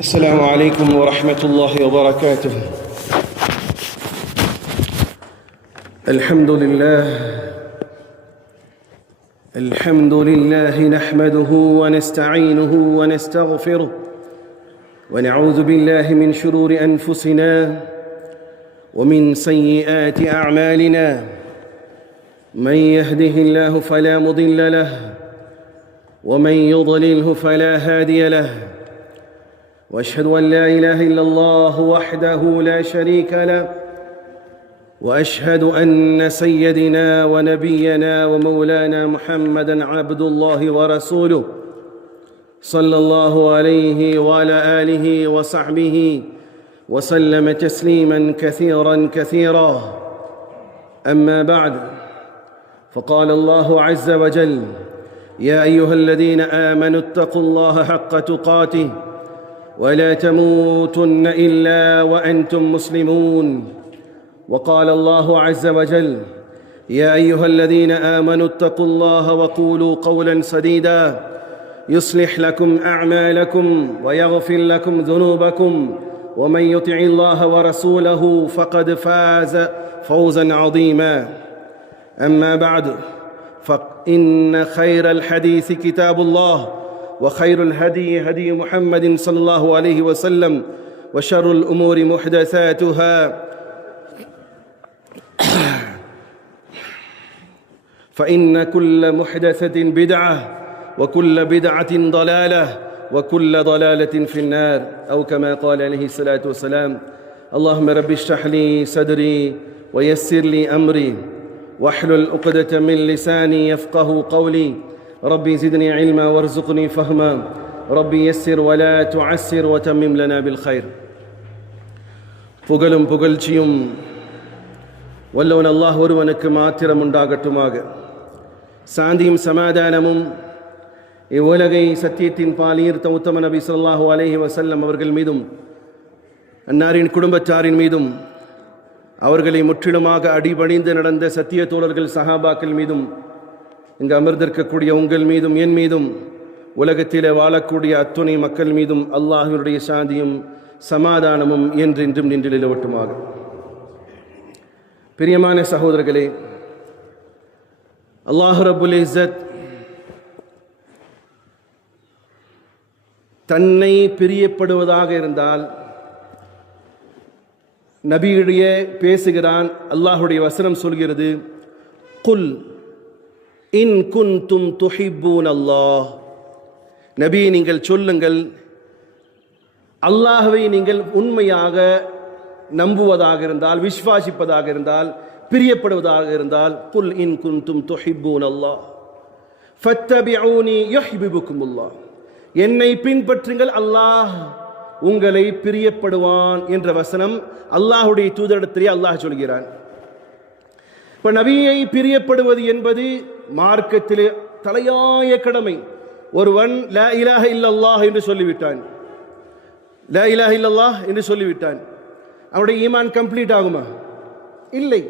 السلام عليكم ورحمة الله وبركاته. الحمد لله نحمده ونستعينه ونستغفره ونعوذ بالله من شرور أنفسنا ومن سيئات أعمالنا. من يهده الله فلا مضل له ومن يضلله فلا هادي له. واشهد ان لا اله الا الله وحده لا شريك له واشهد ان سيدنا ونبينا ومولانا محمدا عبد الله ورسوله صلى الله عليه وعلى اله وصحبه وسلم تسليما كثيرا. اما بعد، فقال الله عز وجل: يا ايها الذين امنوا اتقوا الله حق تقاته ولا تموتن إلا وأنتم مسلمون. وقال الله عز وجل: يا أيها الذين آمنوا اتقوا الله وقولوا قولا سديدا يصلح لكم أعمالكم ويغفر لكم ذنوبكم ومن يطع الله ورسوله فقد فاز فوزا عظيما. أما بعد، فإن خير الحديث كتاب الله وخير الهدي هدي محمد صلى الله عليه وسلم وشر الأمور محدثاتها فإن كل محدثة بدعة وكل بدعة ضلالة وكل ضلالة في النار، أو كما قال عليه الصلاة والسلام: اللهم رب اشرح لي صدري ويسر لي أمري واحلل عقدة من لساني يفقه قولي. ربي زدني علما وارزقني فهما ربي يسر ولا تعسر وتمم لنا بالخير. புகழும் புகழ்ச்சியும் வல்லவன் அல்லாஹ் ஒருவனுக்கு மாத்திரம் உண்டாகட்டுமாக. சாந்தியும் சமாதானமும் இவ்வுலகை சத்தியத்தின் பால் ஈர்த்த உத்தம நபி ஸல்லல்லாஹு அலைஹி வஸல்லம் அவர்கள் மீதும், அன்னாரின் குடும்பத்தாரின் மீதும், அவர்களை முற்றிலுமாக அடிபணிந்து நடந்த சத்திய தோழர்கள் சஹாபாக்கள் மீதும், இங்கு அமர்ந்திருக்கக்கூடிய உங்கள் மீதும் என் மீதும் உலகத்திலே வாழக்கூடிய அத்துணை மக்கள் மீதும் அல்லாஹ்வினுடைய சாந்தியும் சமாதானமும் என்றென்றும் நின்று நிலவட்டுமாக. பிரியமான சகோதரர்களே, அல்லாஹ் ரப்புல் இஸ்ஸத் தன்னை பிரியப்படுவதாக இருந்தால் நபியிடையே பேசுகிறான். அல்லாஹுடைய வசனம் சொல்கிறது: குல் இன் குன்தும் துஹிப்பூன் அல்லாஹ். நபி, நீங்கள் சொல்லுங்கள், அல்லாஹ்வை நீங்கள் உண்மையாக நம்புவதாக இருந்தால், விஸ்வாசிப்பதாக இருந்தால், பிரியப்படுவதாக இருந்தால், குல் இன் குன்தும் துஹிப்பூன் அல்லாஹ் ஃபத்தபிஊனி யுஹிப்புக்குமுல்லாஹ். என்னை பின்பற்றுங்கள், அல்லாஹ் உங்களை பிரியப்படுவான் என்ற வசனம் அல்லாஹ்வுடைய தூதரிடத்திலே அல்லாஹ் சொல்கிறான். இப்ப நபியை பிரியப்படுவது என்பது மார்க்கத்திலே தலையாய கடமை. ஒருவன் லா இலாஹ இல்லல்லாஹ் என்று சொல்லிவிட்டான், லா இலாஹ இல்லல்லாஹ் என்று சொல்லிவிட்டான், அவனுடைய ஈமான் கம்ப்ளீட் ஆகுமா? இல்லை.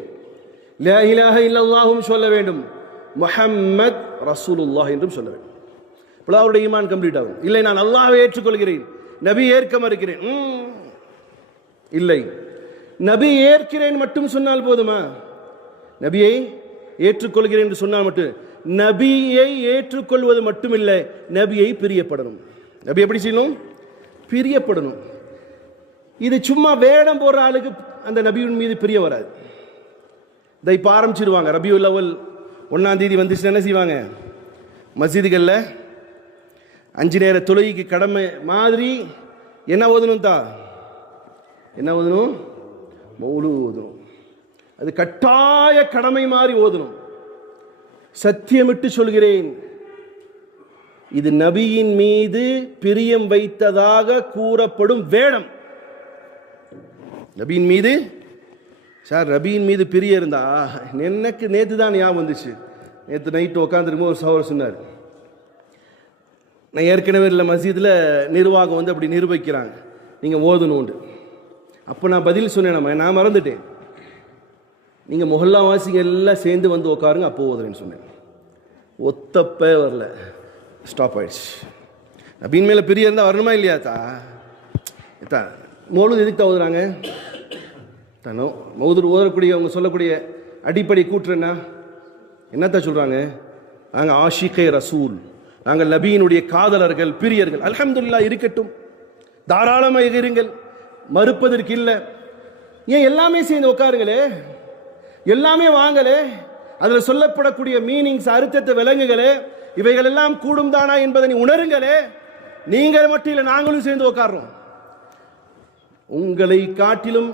லா இலாஹ இல்லல்லாஹும் சொல்ல வேண்டும், முஹம்மத் ரசூலுல்லாஹ் என்றும் சொல்ல வேண்டும். இப்போது அவருடைய ஈமான் கம்ப்ளீட் ஆகும். இல்லை, நான் அல்லாஹ்வை ஏற்றுக்கொள்கிறேன், நபி ஏற்க மறுக்கிறேன், இல்லை. நபி ஏற்கிறேன் மட்டும் சொன்னால் போதுமா? நபியை ஏற்றுக்கொள்கிறேன் என்று சொன்னால் மட்டும், நபியை ஏற்றுக்கொள்வது மட்டுமில்லை, நபியை பிரியப்படணும். நபி எப்படி செய்யணும்? பிரியப்படணும். இது சும்மா வேடம் போடுற ஆளுக்கு அந்த நபியின் மீது பிரிய வராது. இதை இப்போ ஆரம்பிச்சிருவாங்க. ரபியுல் அவ்வல் 1ஆம் தேதி வந்துச்சு, என்ன செய்வாங்க? மஸ்ஜிதுகளில் 5 நேர தொழுகைக்கு கடமை மாதிரி என்ன ஓதணும்? என்ன ஓதணும்? மௌலூ ஓதணும். அது கட்டாய கடமை மாதிரி ஓதணும். சத்தியமிட்டு சொல்கிறேன், இது நபியின் மீது பிரியம் வைத்ததாக கூறப்படும் வேடம். நபியின் மீது சார், நபியின் மீது பிரிய இருந்தா, எனக்கு நேற்று தான் ஞாபகம் வந்துச்சு. நேற்று நைட்டு உட்காந்துருக்கும் ஒரு சகோதரர் சொன்னார், நான் ஏற்கனவே இல்லை மஸ்ஜிதில் நிர்வாகம் வந்து அப்படி நிர்வகிக்கிறாங்க, நீங்கள் ஓதணுண்டு. அப்போ நான் பதில் சொன்னேன், நான் மறந்துட்டேன். நீங்கள் மொஹல்லாவாசிங்க எல்லாம் சேர்ந்து வந்து உட்காருங்க, அப்போ ஓதுறேன்னு சொன்னேன். வரல, ஸ்டாப் ஆயிடுச்சு. நபியின் மேலே பிரிய இருந்தால் வரணுமா இல்லையாத்தா? மௌலூத் எதுக்கு தான் ஓதுறாங்க? மௌலூத் ஓதக்கூடிய அவங்க சொல்லக்கூடிய அடிப்படை கூற்றுன்னா என்னத்தான் சொல்கிறாங்க? நாங்கள் ஆஷிகே ரசூல், நாங்கள் நபியினுடைய காதலர்கள், பிரியர்கள். அல்ஹம்துலில்லாஹ், இருக்கட்டும், தாராளமாக இருங்கள், மறுப்பதற்கு இல்லை. ஏன் எல்லாமே சேர்ந்து உட்காருங்களே, எல்லாமே வாங்கலே, அதில் சொல்லப்படக்கூடிய மீனிங்ஸ், அர்த்தத்தை விளங்குகளே, இவைகள் எல்லாம் கூடும் தானா என்பதை நீ உணருங்களே. நீங்கள் மட்டும் இல்லை, நாங்களும் சேர்ந்து உட்கார்றோம். உங்களை காட்டிலும்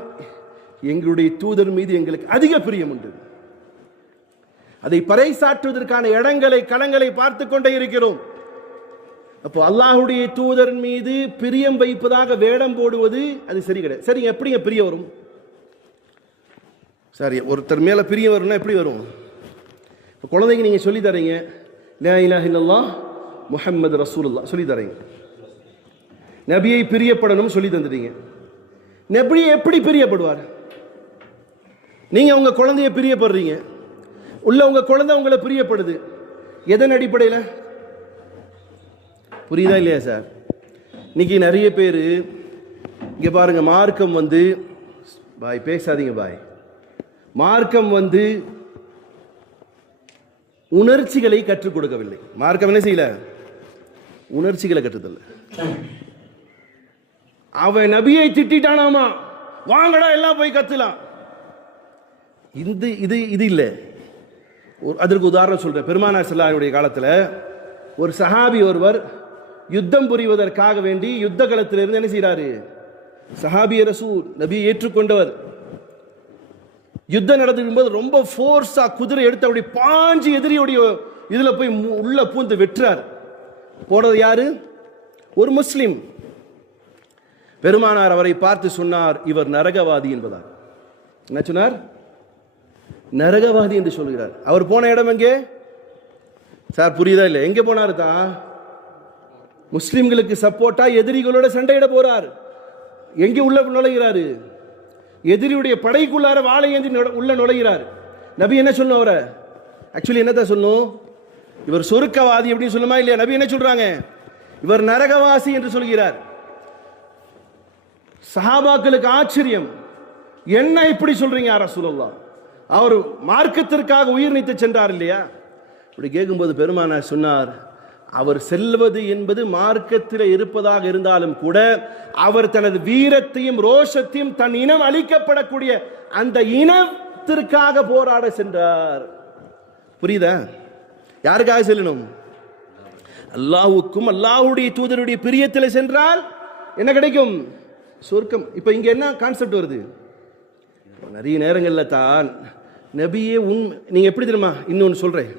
எங்களுடைய தூதர் மீது எங்களுக்கு அதிக பிரியம் உண்டு. அதை பறைசாற்றுவதற்கான இடங்களை, களங்களை பார்த்து கொண்டே இருக்கிறோம். அப்போ அல்லாஹுடைய தூதர் மீது பிரியம் வைப்பதாக வேடம் போடுவது அது சரி கிடையாது. சரி, எப்படிங்க பிரியம் வரும்? சரி, ஒருத்தர் மேல பிரியம் வரும்னா எப்படி வரும்? குழந்தைங்க நீங்க சொல்லி தரீங்க, லா இலாஹ இல்லல்லாஹ் முஹம்மது ரசூலுல்லாஹ் சொல்லி தரீங்க, நபியை பிரியப்படணும் சொல்லி தந்துட்டீங்க. நபி எப்படி பிரியப்படுவார்? நீங்க உங்க குழந்தைய பிரியப்படுறீங்க, உள்ள உங்க குழந்தை உங்களை பிரியப்படுது, எதன் அடிப்படையில்? புரியுதா இல்லையா சார்? இன்னைக்கு நிறைய பேர் இங்க பாருங்க, மார்க்கம் வந்து பாய் பேசாதீங்க பாய், மார்க்கம் வந்து உணர்ச்சிகளை கற்றுக் கொடுக்கவில்லை. மார்க்கம் என்ன செய்யல? உணர்ச்சிகளை கற்றுத்தல்ல. அவன் நபியை திட்டானாமா, வாங்கடா எல்லாம் போய் கத்துலாம். இது இது இது இல்லை. அதற்கு உதாரணம் சொல்றேன். பெருமானார் ஸல்லல்லாஹு அலைஹி காலத்தில் ஒரு சஹாபி ஒருவர் யுத்தம் புரிவதற்காக வேண்டி யுத்த களத்திலிருந்து என்ன செய்யறாரு? சஹாபி ரசூல், நபியை ஏற்றுக்கொண்டவர். யுத்தம் நடந்துக்கும் போது ரொம்ப ஃபோர்ஸா குதிரை எடுத்து அப்படி பாஞ்சு எதிரியுடைய இதுல போய் உள்ள பூந்து வெற்றார். போனது யாரு? ஒரு முஸ்லிம். பெருமானார் அவரை பார்த்து சொன்னார், இவர் நரகவாதி என்பதார். என்ன சொன்னார்? நரகவாதி என்று சொல்கிறார். அவர் போன இடம் எங்கே சார்? புரியுதா இல்லை? எங்க போனாரு தான்? முஸ்லிம்களுக்கு சப்போர்ட்டா எதிரிகளோட சண்டையிட போறார். எங்கே உள்ள நுழைகிறாரு? எதிரியுடைய படைக்குள்ளார வாளை ஏந்தி உள்ள நுழைகிறார். நபி என்ன சொல்லணும்? அவரை ஆக்சுவலி என்னதான் சொல்லணும்? இவர் சொர்க்கவாதி அப்படின்னு சொல்லுமா இல்லையா? நபி என்ன சொல்றாங்க? இவர் நரகவாசி என்று சொல்கிறார். சஹாபாக்களுக்கு ஆச்சரியம், என்ன இப்படி சொல்றீங்க யா ரசூலுல்லாஹ்? அவர் மார்க்கத்திற்காக உயிர் நீத்து சென்றார் இல்லையா? இப்படி கேட்கும்போது பெருமானார் சொன்னார், அவர் செல்வது என்பது மார்க்கத்தில் இருப்பதாக இருந்தாலும் கூட அவர் தனது வீரத்தையும் ரோஷத்தையும் தன் இனம் அழிக்கப்படக்கூடிய அந்த இனத்திற்காக போராட சென்றார். புரியுதா? யாருக்காக செல்லணும்? அல்லாஹ்வுக்கும் அல்லாஹ்வுடைய தூதருடைய பிரியத்தில் சென்றால் என்ன கிடைக்கும்? சொர்க்கம். இப்ப இங்க என்ன கான்செப்ட் வருது? நிறைய நேரங்களில் தான் நபியே நீங்க எப்படி தெரியுமா? இன்னொன்று சொல்றேன்,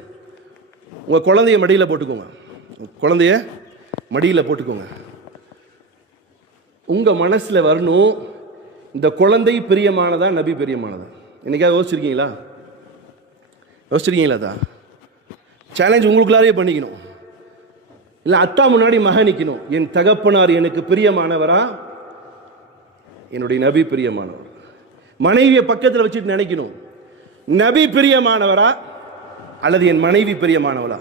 உங்க குழந்தைய மடியில் போட்டுக்கோங்க, குழந்தைய மடியில் போட்டுக்கோங்க. உங்க மனசுல வரணும், இந்த குழந்தை பிரியமானதா, நபி பிரியமானதா? என்னைக்காவது யோசிச்சிருக்கீங்களா? யோசிச்சிருக்கீங்களா? தான் சேலஞ்ச் உங்களுக்குள்ளாரே பண்ணிக்கணும். இல்லை அத்தா முன்னாடி மகன் நிற்கணும், என் தகப்பனார் எனக்கு பிரியமானவரா, என்னுடைய நபி பிரியமானவர். மனைவியை பக்கத்தில் வச்சுட்டு நினைக்கணும், நபி பிரியமானவரா அல்லது என் மனைவி பிரியமானவளா?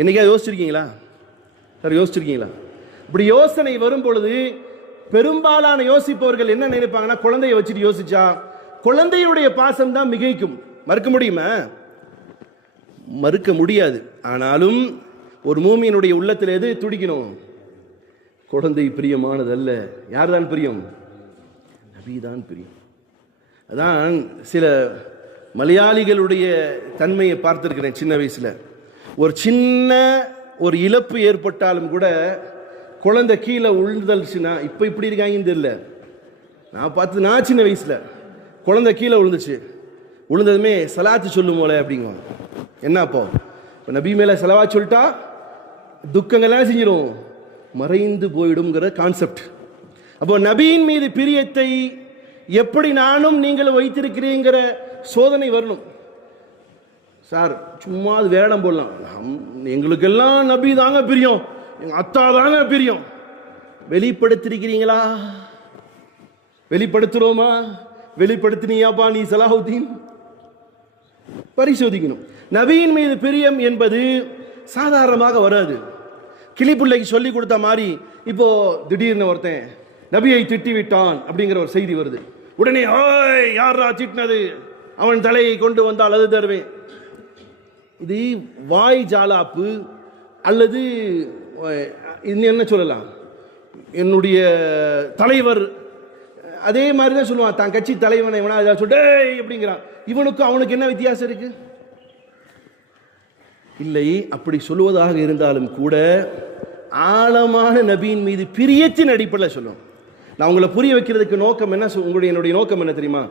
என்னைக்காவது யோசிச்சிருக்கீங்களா சார்? யோசிச்சிருக்கீங்களா? இப்படி யோசனை வரும் பொழுது பெரும்பாலான யோசிப்பவர்கள் என்ன நினைப்பாங்கன்னா, குழந்தைய வச்சுட்டு யோசிச்சா குழந்தையுடைய பாசம் தான் மிகைக்கும். மறுக்க முடியுமா? மறுக்க முடியாது. ஆனாலும் ஒரு மூமியினுடைய உள்ளத்தில் எது துடிக்கணும்? குழந்தை பிரியமானது அல்ல. யார் தான் பிரியம்? நபிதான் பிரியம். அதான் சில மலையாளிகளுடைய தன்மையை பார்த்திருக்கிறேன் சின்ன வயசுல. ஒரு சின்ன ஒரு இழப்பு ஏற்பட்டாலும் கூட குழந்தை கீழே விழுந்துச்சுன்னா, இப்ப இப்படி இருக்காங்கன்னு தெரியல, நான் பார்த்து, நான் சின்ன வயசுல குழந்தை கீழே விழுந்துச்சு, விழுந்ததுமே சலாத்து சொல்லும் போல அப்படிங்குவாங்க. என்ன அப்போ? இப்போ நபி மேல செலவா சொல்லிட்டா துக்கங்கள்லாம் செஞ்சிடும், மறைந்து போயிடும்ங்கிற கான்செப்ட். அப்போ நபியின் மீது பிரியத்தை எப்படி நானும் நீங்களும் வைத்திருக்கிறீங்கிற சோதனை வரணும். சார் சும்மா அது வேடம் போடலாம், எங்களுக்கெல்லாம் நபி தாங்க பிரியம், எங்க அத்தா தாங்க பிரியம். வெளிப்படுத்திருக்கிறீங்களா? வெளிப்படுத்துறோமா? வெளிப்படுத்தினியாப்பா நீ சலாஹுதீன்? பரிசோதிக்கணும். நபியின் மீது பிரியம் என்பது சாதாரணமாக வராது. கிளிப்பிள்ளைக்கு சொல்லி கொடுத்த மாதிரி இப்போ திடீர்னு ஒருத்தன் நபியை திட்டிவிட்டான் அப்படிங்கிற ஒரு செய்தி வருது. உடனே ஓய் யாரா திட்டினது, அவன் தலையை கொண்டு வந்தால் அது தருவேன். இது வாய் ஜாலாப்பு அல்லது என்ன சொல்லலாம், என்னுடைய தலைவர் அதே மாதிரி தான் சொல்லுவான், தான் கட்சி தலைவனை சொல்லிட்டு அப்படிங்கிறான். இவனுக்கும் அவனுக்கு என்ன வித்தியாசம் இருக்கு? இல்லை, அப்படி சொல்லுவதாக இருந்தாலும் கூட ஆழமான நபியின் மீது பிரியத்தின் அடிப்படையில் சொல்லும். நான் உங்களை புரிய வைக்கிறதுக்கு நோக்கம் என்ன, என்னுடைய நோக்கம் என்ன தெரியுமா?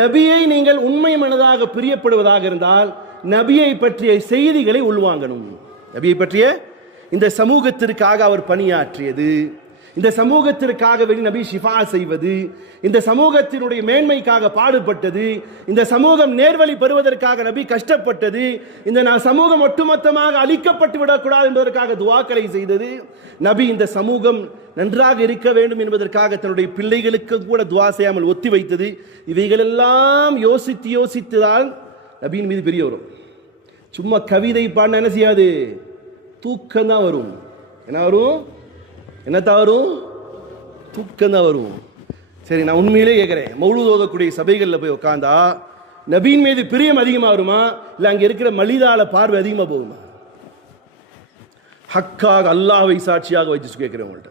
நபியை நீங்கள் உண்மை மனதாக பிரியப்படுவதாக இருந்தால் நபியை பற்றிய செய்திகளை உள்வாங்கணும். நபியை பற்றிய இந்த சமூகத்திற்காக அவர் பணியாற்றியது, இந்த சமூகத்திற்காக நபி ஷிஃபா செய்வது, இந்த சமூகத்தினுடைய மேன்மைக்காக பாடுபட்டது, இந்த சமூகம் நேர்வழி பெறுவதற்காக நபி கஷ்டப்பட்டது, இந்த சமூகம் ஒட்டுமொத்தமாக அழிக்கப்பட்டு விடக்கூடாது என்பதற்காக துவாக்களை செய்தது, நபி இந்த சமூகம் நன்றாக இருக்க வேண்டும் என்பதற்காக தன்னுடைய பிள்ளைகளுக்கு கூட துவா செய்யாமல் ஒத்தி வைத்தது. இவைகளெல்லாம் யோசித்து யோசித்துதான் நபியின் மீது பெரிய வரும். சும்மா கவிதை பாடின என்ன செய்யாது, தூக்கம் தான் வரும். என்ன வரும்? என்னத்தான் வரும்? தூக்கம் தான் வரும். சரி, நான் உண்மையிலே கேட்கிறேன், மௌலூத் ஓதக்கூடிய சபைகளில் போய் உட்காந்தா நபியின் மீது பிரியம் அதிகமாக வருமா, இல்லை அங்கே இருக்கிற மலிதால பார்வை அதிகமாக போகுமா? ஹக்காக அல்லாஹ்வை சாட்சியாக வச்சு கேட்கிறேன் உங்கள்கிட்ட,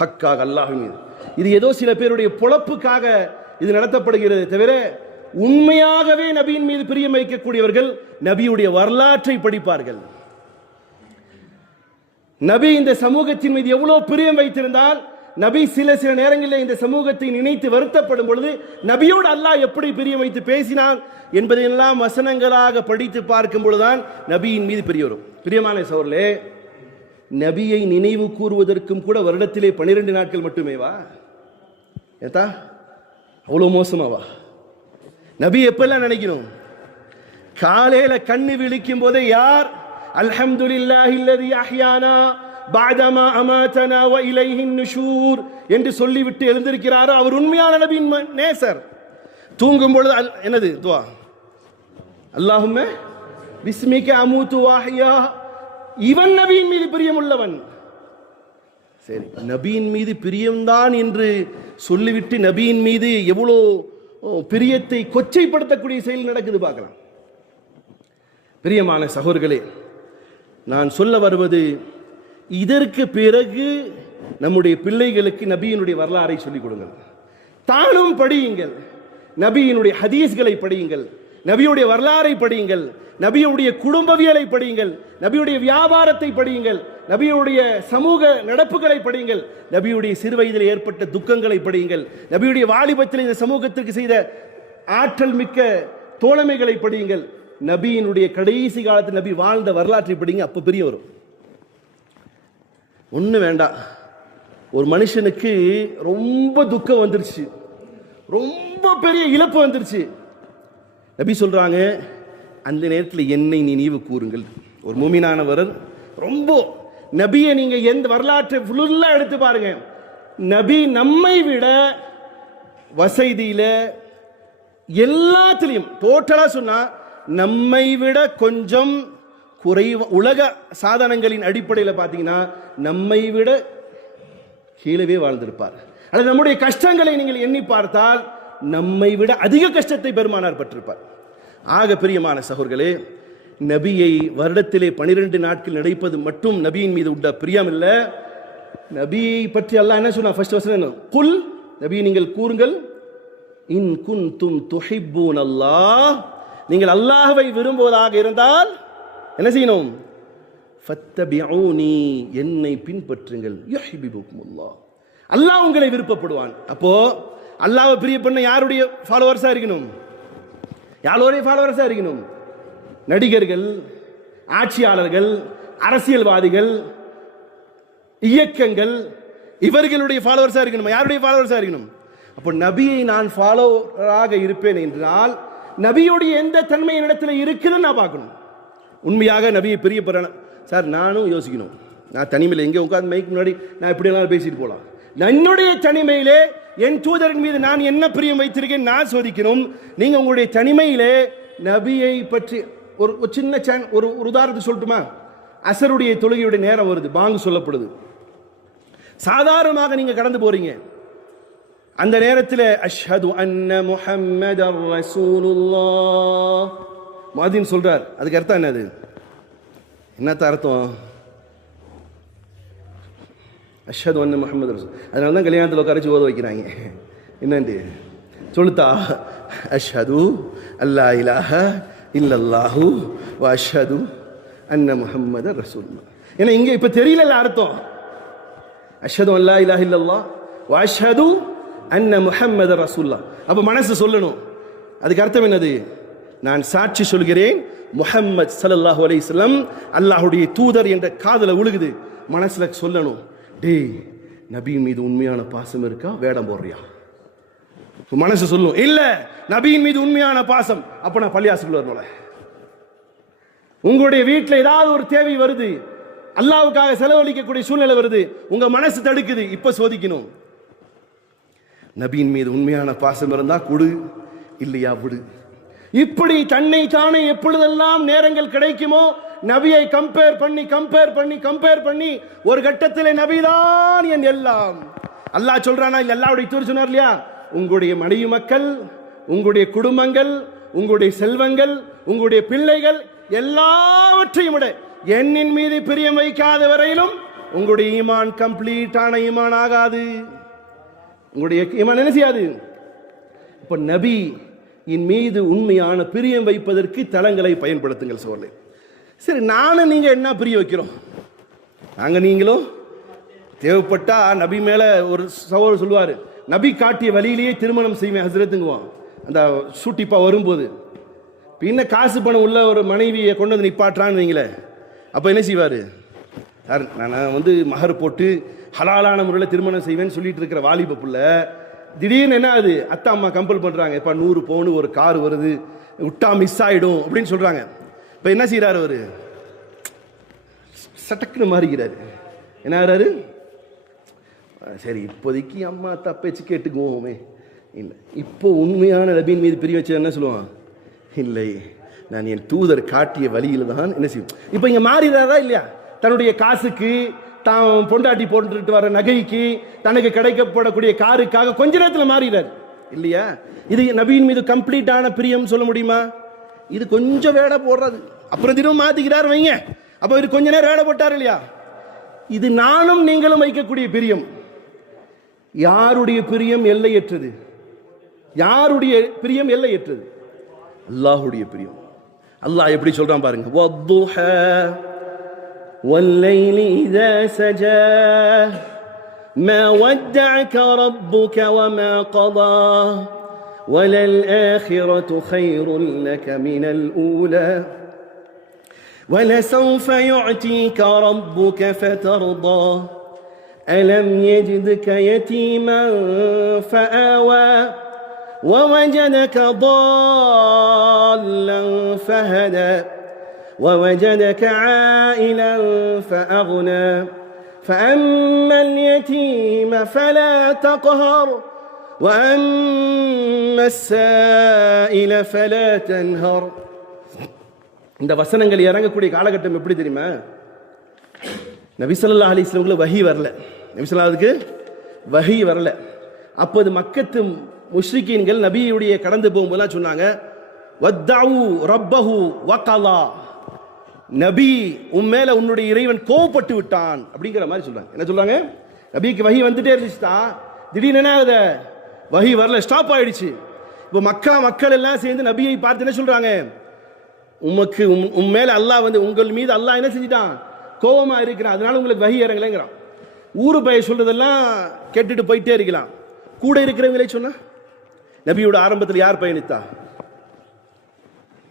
ஹக்காக அல்லாஹ்வின் மீது. இது ஏதோ சில பேருடைய பொழப்புக்காக இது நடத்தப்படுகிறது தவிர உண்மையாகவே நபியின் மீது பிரியம் வைக்கக்கூடியவர்கள் நபியுடைய வரலாற்றை படிப்பார்கள். நபி இந்த சமூகத்தின் மீது எவ்வளவு பிரியம் வைத்திருந்தால், நபி சில நேரங்களில் இந்த சமூகத்தை நினைத்து வருத்தப்படும் பொழுது நபியோடு அல்லாஹ் எப்படி பிரியம் வைத்து பேசினான் என்பதையெல்லாம் வசனங்களாக படித்து பார்க்கும் பொழுதுதான் நபியின் மீது பிரிய வரும். பிரியமான சகோதரர்களே, நபியை நினைவு கூறுவதற்கும் கூட வருடத்திலே 12 நாட்கள் மட்டுமேவா? ஏத்தா அவ்வளவு மோசமாவா? நபி எப்பெல்லாம் நினைக்கணும்? காலையில கண்ணு விழிக்கும் போதே யார் அல்ஹம்துலில்லாஹி அல்லதி அஹ்யானா பஅதமா அமாதனா வ இலைஹின் நுஷூர் என்று சொல்லிவிட்டு எழுந்திருக்கிறாரோ அவர் உண்மையான நபியின் நேசர். தூங்கும் பொழுது என்னது துவா? அல்லாஹும்ம பிஸ்மிக அமூது வ அஹ்யா. இவன் நபியின் மீது பிரியம் உள்ளவன். சரி, நபியின் மீது பிரியம்தான் என்று சொல்லிவிட்டு நபியின் மீது எவ்வளோ பிரியத்தை கொச்சைப்படுத்தக்கூடிய செயல் நடக்குது பார்க்கலாம். பிரியமான சகோதரர்களே, நான் சொல்ல வருவது, இதற்கு பிறகு நம்முடைய பிள்ளைகளுக்கு நபியினுடைய வரலாறை சொல்லிக் கொடுங்கள். தானும் படியுங்கள், நபியினுடைய ஹதீஸ்களை படியுங்கள், நபியுடைய வரலாறை படியுங்கள், நபியுடைய குடும்பவியலை படியுங்கள், நபியுடைய வியாபாரத்தை படியுங்கள், நபியுடைய சமூக நடப்புகளை படியுங்கள், நபியுடைய சிறுவயதில் ஏற்பட்ட துக்கங்களை படியுங்கள், நபியுடைய வாலிபத்தில் இந்த சமூகத்திற்கு செய்த ஆற்றல் மிக்க தோழமைகளை படியுங்கள், நபியினுடைய கடைசி காலத்தில் நபி வாழ்ந்த வரலாற்றை படிங்க. அப்போ பெரிய வரும். ஒன்று வேண்டாம், ஒரு மனுஷனுக்கு ரொம்ப துக்கம் வந்துருச்சு, ரொம்ப பெரிய இழப்பு வந்துருச்சு, நபி சொல்றாங்க அந்த நேரத்தில் என்னை நினைவு கூறுங்கள். ஒரு மூமினானவர் ரொம்ப நபியை நீங்க எந்த வரலாற்றை ஃபுல்லா எடுத்து பாருங்க, நபி நம்மை விட வசதியில எல்லாத்திலையும் டோட்டலா சொன்னா நம்மை விட கொஞ்சம் குறைவ உலக சாதனங்களின் அடிப்படையில் பார்த்தீங்கன்னா நம்மை விட கீழவே வாழ்ந்திருப்பார். அல்லது நம்முடைய கஷ்டங்களை நீங்கள் எண்ணி பார்த்தால் நம்மை விட அதிக கஷ்டத்தை பெருமானார் பற்றிருப்பார். ஆக பிரியமான சகோதரர்களே, நபியை வருடத்திலே 12 நாட்கள் நடைப்பது மட்டும் நபியின் மீது உள்ள பிரியம் இல்லை. நபியை பற்றி அல்லாஹ் என்ன சொன்னா? ஃபர்ஸ்ட் வசனம் என்ன? குல், நபி நீங்கள் கூறுங்கள், இன் குன்தும் துஹிப்பூன் அல்லாஹ், நீங்கள் அல்லாஹ்வை விரும்புவதாக இருந்தால் என்ன செய்யணும்? ஃபத்தபிஊனி, என்னை பின்பற்றுங்கள், யுஹிப்புக்குமுல்லாஹ், அல்லாஹ் உங்களை விருப்பப்படுவான். அப்போ அல்லாஹ்வை பிரிய பண்ண யாருடைய ஃபாலோவர்ஸா இருக்கணும்? யாருடைய ஃபாலோவர்ஸா இருக்கணும்? நடிகர்கள், ஆட்சியாளர்கள், அரசியல்வாதிகள், இயக்கங்கள், இவர்களுடைய ஃபாலோவர்ஸா இருக்கணும். யாருடைய ஃபாலோவர்ஸா இருக்கணும்? அப்போ நபியை நான் ஃபாலோவராக இருப்பேன் என்றால் நபியுடைய எந்த தன்மை இடத்துல இருக்குதுன்னு நான் பார்க்கணும். உண்மையாக நபியை பிரியப்படுறேன் சார், நானும் யோசிக்கணும். நான் தனிமையில் எங்கே உட்காந்து மைக்கு முன்னாடி நான் இப்படியெல்லாம் பேசிட்டு போகலாம். என்னுடைய தனிமையிலே என் தூதரின் மீது நான் என்ன பிரியம் வைத்திருக்கேன் நான் சோதிக்கணும். நீங்க உங்களுடைய தனிமையிலே நபியை பற்றி ஒரு சின்ன ஒரு உதாரணத்தை சொல்லட்டுமா? அசருடைய தொழுகையுடைய நேரம் வருது, பாங்கு சொல்லப்படுது. சாதாரணமாக நீங்க கடந்து போறீங்க, அந்த நேரத்தில் அஷ்ஹது அன்ன முஹம்மதர் ரசூலுல்லாஹ் முஅத்தின் சொல்றார். அதுக்கு அர்த்தம் என்னது? என்னத்த அர்த்தம்? அஷ்ஹது அன்ன முஹம்மது ரசூல். அதனால தான் கல்யாணத்தில் உட்காரச்சு ஓத வைக்கிறாங்க. என்னண்டு சொல்லுத்தா? அஷ்ஹது அல்லா இலாஹ இல்லல்லாஹு வ அஷ்ஹது அன்ன முஹம்மது ரசூலுல்லாஹ். ஏன்னா இங்கே இப்போ தெரியல அர்த்தம். அஷ்ஹது அல்லா இலாஹ இல்லல்லாஹ் வ அஷ்ஹது அன்ன முஹம்மது ரசூலுல்லாஹ். அப்போ மனசு சொல்லணும். அதுக்கு அர்த்தம் என்னது? நான் சாட்சி சொல்கிறேன் முஹம்மது ஸல்லல்லாஹு அலைஹி வஸல்லம் அல்லாஹ்வுடைய தூதர் என்ற காதுல விழுகுது. மனசுல சொல்லணும், டேய் நபி மீது உண்மையான பாசம் இருக்கா, வேடம் போடுறியா? மனசு சொல்லும், இல்ல நபியின் மீது உண்மையான பாசம். அப்ப நான் பள்ளியாசுக்குள்ள வரணும்ல. உங்களுடைய வீட்டில் ஏதாவது ஒரு தேவை வருது, அல்லாஹ்வுக்காக செலவழிக்கக்கூடிய சூழ்நிலை வருது, உங்க மனசு தடுக்குது, இப்ப சோதிக்கணும். நபியின் மீது உண்மையான பாசம் இருந்தா கொடு, இல்லையா விடு. இப்படி தன்னை தானே எப்பொழுதெல்லாம் நேரங்கள் கிடைக்குமோ நபியை கம்பேர் பண்ணி ஒரு கட்டத்தில் நபிதான் என் எல்லாம். அல்லாஹ் சொல்றானா? இல்ல அல்லாஹ்வுடைய தூதர் சொன்னார் இல்லையா, உங்களுடைய மனைவி மக்கள், உங்களுடைய குடும்பங்கள், உங்களுடைய செல்வங்கள், உங்களுடைய பிள்ளைகள் எல்லாவற்றையும் விட என்னின் மீது பிரியம் வைக்காத வரையிலும் உங்களுடைய ஈமான் கம்ப்ளீட்டான ஈமான் ஆகாது. உங்களுடைய ஈமான் என்ன செய்யாது? இப்ப நபி இன் மீது உண்மையான பிரியம் வைப்பதற்கு தலங்களை பயன்படுத்துங்கள் சோழர்களே. சரி, நானும் நீங்க என்ன பிரிய வைக்கிறோம்? நாங்க நீங்களும் தேவைப்பட்டா நபி மேல ஒரு சகோதரர் சொல்லுவாரு, நபி காட்டிய வழியிலேயே திருமணம் செய்வேன் ஹஸ்ரத்துங்குவான். அந்த சூட்டிப்பா வரும்போது பின்ன காசு பணம் உள்ள ஒரு மனைவியை கொண்டு வந்து நிப்பாட்டுறான்னு வைங்களே, அப்ப என்ன செய்வாரு? சார் நான் வந்து மகர் போட்டு ஹலாலான முறையில் திருமணம் செய்வேன்னு சொல்லிட்டு இருக்கிற வாலிப புள்ள திடீர்னு என்ன ஆகுது? அத்தா அம்மா கம்பல் பண்றாங்க, இப்ப 100 பவுன் ஒரு கார் வருது, விட்டா மிஸ் ஆயிடும் அப்படின்னு சொல்றாங்க. இப்ப என்ன செய்யறாரு? அவரு சட்டக்குன்னு மாறிக்கிறாரு. என்ன ஆகிறாரு? சரி இப்போதைக்கு அம்மா அத்தா பேச்சு கேட்டுக்குவோமே. இல்லை, இப்போ உண்மையான நபியின் மீது பிரிய வச்சு என்ன சொல்லுவான்? இல்லை, நான் என் தூதர் காட்டிய வழியில தான் என்ன செய்யும். இப்போ இங்க மாறிடுறாரா இல்லையா? தன்னுடைய காசுக்கு, தான் பொண்டாட்டி போட்டுட்டு வர நகைக்கு, தனக்கு கிடைக்கப்படக்கூடிய காருக்காக கொஞ்ச நேரத்தில் மாறிடுறாரு இல்லையா? இது நபியின் மீது கம்ப்ளீட்டான பிரியம் சொல்ல முடியுமா? இது கொஞ்சம் வேட போடுறது, அப்புறம் தினம் மாத்திக்கிறார் வைங்க. அப்ப இது கொஞ்ச நேரம் வேட போட்டார் இல்லையா? இது நானும் நீங்களும் வைக்கக்கூடிய பிரியம். யாருடைய பிரியம் எல்லையற்றது? யாருடைய பிரியம் எல்லையற்றது? அல்லாஹ்வுடைய பிரியம். அல்லாஹ் எப்படி சொல்றான் பாருங்க, வத்துஹா வல்லைலி இதா சஜா மா வத்தஅக ரப்புக வமா கதா وللآخرة خير لك من الأولى ولسوف يعطيك ربك فترضى ألم يجدك يتيما فآوى ووجدك ضالا فهدى ووجدك عائلا فأغنى فأما اليتيم فلا تقهر وأما السائل فلا تنهر. இந்த வசனங்கள் இறங்கக்கூடிய காலகட்டம் எப்படி தெரியுமா? நபி ஸல்லல்லாஹு அலைஹி வஸல்லம் வஹி வரல, நபி ஸல்லல்லாஹுக்கு வஹி வரல. அப்போது மக்கத்து முஷ்ரிக்கீன்கள் நபியுடைய கடந்து போகும்போதெல்லாம் சொன்னாங்க, வத்தவு ரப்பஹு வகலா, நபி உம்மேல உன்னுடைய இறைவன் கோபப்பட்டு விட்டான் அப்படிங்கிற மாதிரி சொல்றாங்க. என்ன சொல்றாங்க? நபிக்கு வஹி வந்துட்டே இருந்துச்சுட்டா, திடீர்னு என்ன ஆகுது? வஹி வரல, ஸ்டாப் ஆயிடுச்சு. இப்போ மக்கள் எல்லாம் சேர்ந்து நபியை பார்த்து என்ன சொல்றாங்க? உமக்கு உம்மேல அல்லாஹ் வந்து உங்கள் மீது அல்லாஹ் என்ன செஞ்சிட்டான்? கோபமா இருக்கிறான், அதனால உங்களுக்கு வஹி இறங்கலைங்கிறான். ஊரு பய சொல்றதெல்லாம் கேட்டுட்டு போயிட்டே இருக்கலாம். கூட இருக்கிறவங்களே சொன்னா, நபியோட ஆரம்பத்தில் யார் பயணித்தா?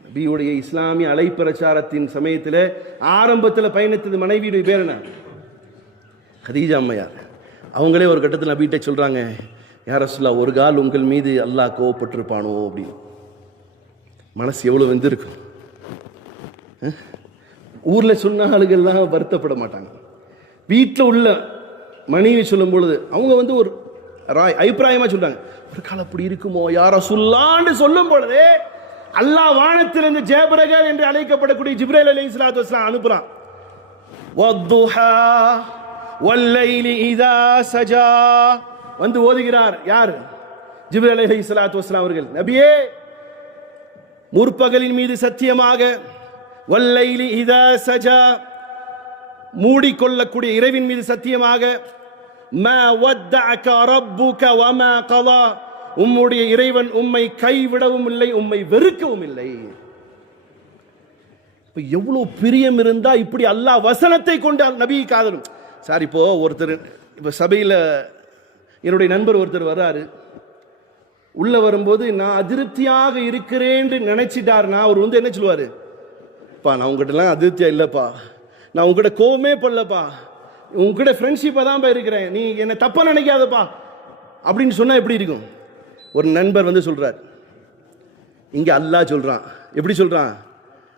நபியுடைய இஸ்லாமிய அலைப்பிரச்சாரத்தின் சமயத்தில் ஆரம்பத்தில் பயணித்தது மனைவியுடைய பேர் என்ன? கதீஜா அம்மையார். அவங்களே ஒரு கட்டத்தில் நபிகிட்ட சொல்றாங்க, யார் ரசூலுல்லாஹ், ஒரு கால் உங்கள் மீது அல்லாஹ் கோவப்பட்டிருப்பானோ அப்படின்னு. மனசு எவ்வளவு வெந்திருக்கும். ஊர்ல சொன்ன ஆளுகள்லாம் வருத்தப்பட மாட்டாங்க. வீட்டில் உள்ள மனைவி சொல்லும் பொழுது அவங்க வந்து ஒரு அபிப்பிராயமா சொல்றாங்க, ஒரு கால் அப்படி இருக்குமோ யார் ரசூலுல்லாஹ்னு சொல்லும் பொழுது அல்லாஹ் வானத்திலிருந்து ஜேபரகர் என்று அழைக்கப்படக்கூடிய ஜிப்ரீல் அலைஹிஸ்ஸலாத்து வஸலாம் அனுப்புறான். வத்துஹா வல்லைலி இதா சஜா வந்து ஓதுகிறார். யார்? ஜிப்ரீல் அலைஹிஸ்ஸலாத்து வஸ்ஸலாம் அவர்கள், நபியே முற்பகலின் மீது சத்தியமாக, வல்லைலி இதா சஜா மூடிக்கொள்ளக்கூடிய இரவின் மீது சத்தியமாக, மா வத்தஅக ரப்புக வமா கலா உம்முடைய இறைவன் உம்மை கைவிடவும் இல்லை, உம்மை வெறுக்கவும் இல்லை. எவ்வளவு பிரியம் இருந்தா இப்படி அல்லாஹ் வசனத்தை கொண்டு நபி காதலும். சார், இப்போ ஒருத்தர், இப்போ சபையில் என்னுடைய நண்பர் ஒருத்தர் வர்றாரு, உள்ள வரும்போது நான் அதிருப்தியாக இருக்கிறேன் நினைச்சிட்டாருன்னா அவர் வந்து என்ன சொல்லுவாரு, பா நான் உங்ககிட்டலாம் அதிருப்தியா இல்லப்பா, நான் உங்ககிட்ட கோவமே பண்ணலப்பா, உங்ககிட்ட ஃப்ரெண்ட்ஷிப்பா தான் இருக்கிறேன், நீ என்னை தப்பா நினைக்காதப்பா அப்படின்னு சொன்னா எப்படி இருக்கும்? ஒரு நண்பர் வந்து சொல்றார், இங்க அல்லாஹ் சொல்றான். எப்படி சொல்றான்?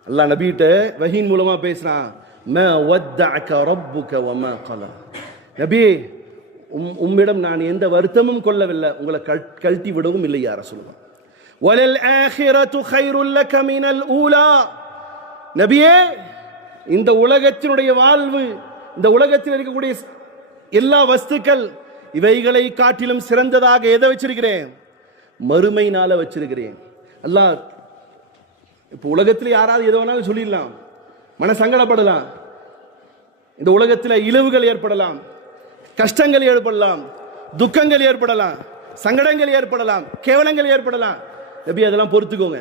அல்லாஹ் நபிகிட்ட வஹீன் மூலமா பேசுறான். மா வத்தஅக ரப்புக வமா கலா, நபி உம்மிடம் நான் எந்த வருத்தமும் கொள்ளவில்லை, உங்களை கழட்டி விடவும் இல்லை யா ரசூலுல்லாஹ். வலல் ஆகிரத்து கைருல் லக மினல் ஊலா, நபியே இந்த உலகத்தினுடைய வாழ்வு, இந்த உலகத்தில் இருக்கக்கூடிய எல்லா வஸ்துக்கள் இவைகளை காட்டிலும் சிறந்ததாக எதை வச்சிருக்கிறேன்? மறுமை நாள வச்சிருக்கிறேன். அல்லாஹ் இப்போ உலகத்தில் யாராவது எது வேணாலும் சொல்லிடலாம், மன சங்கடப்படலாம், இந்த உலகத்தில் இழிவுகள் ஏற்படலாம், கஷ்டங்கள் ஏற்படலாம், துக்கங்கள் ஏற்படலாம், சங்கடங்கள் ஏற்படலாம், கேவலங்கள் ஏற்படலாம். நபி அதெல்லாம் பொறுத்துக்கோங்க.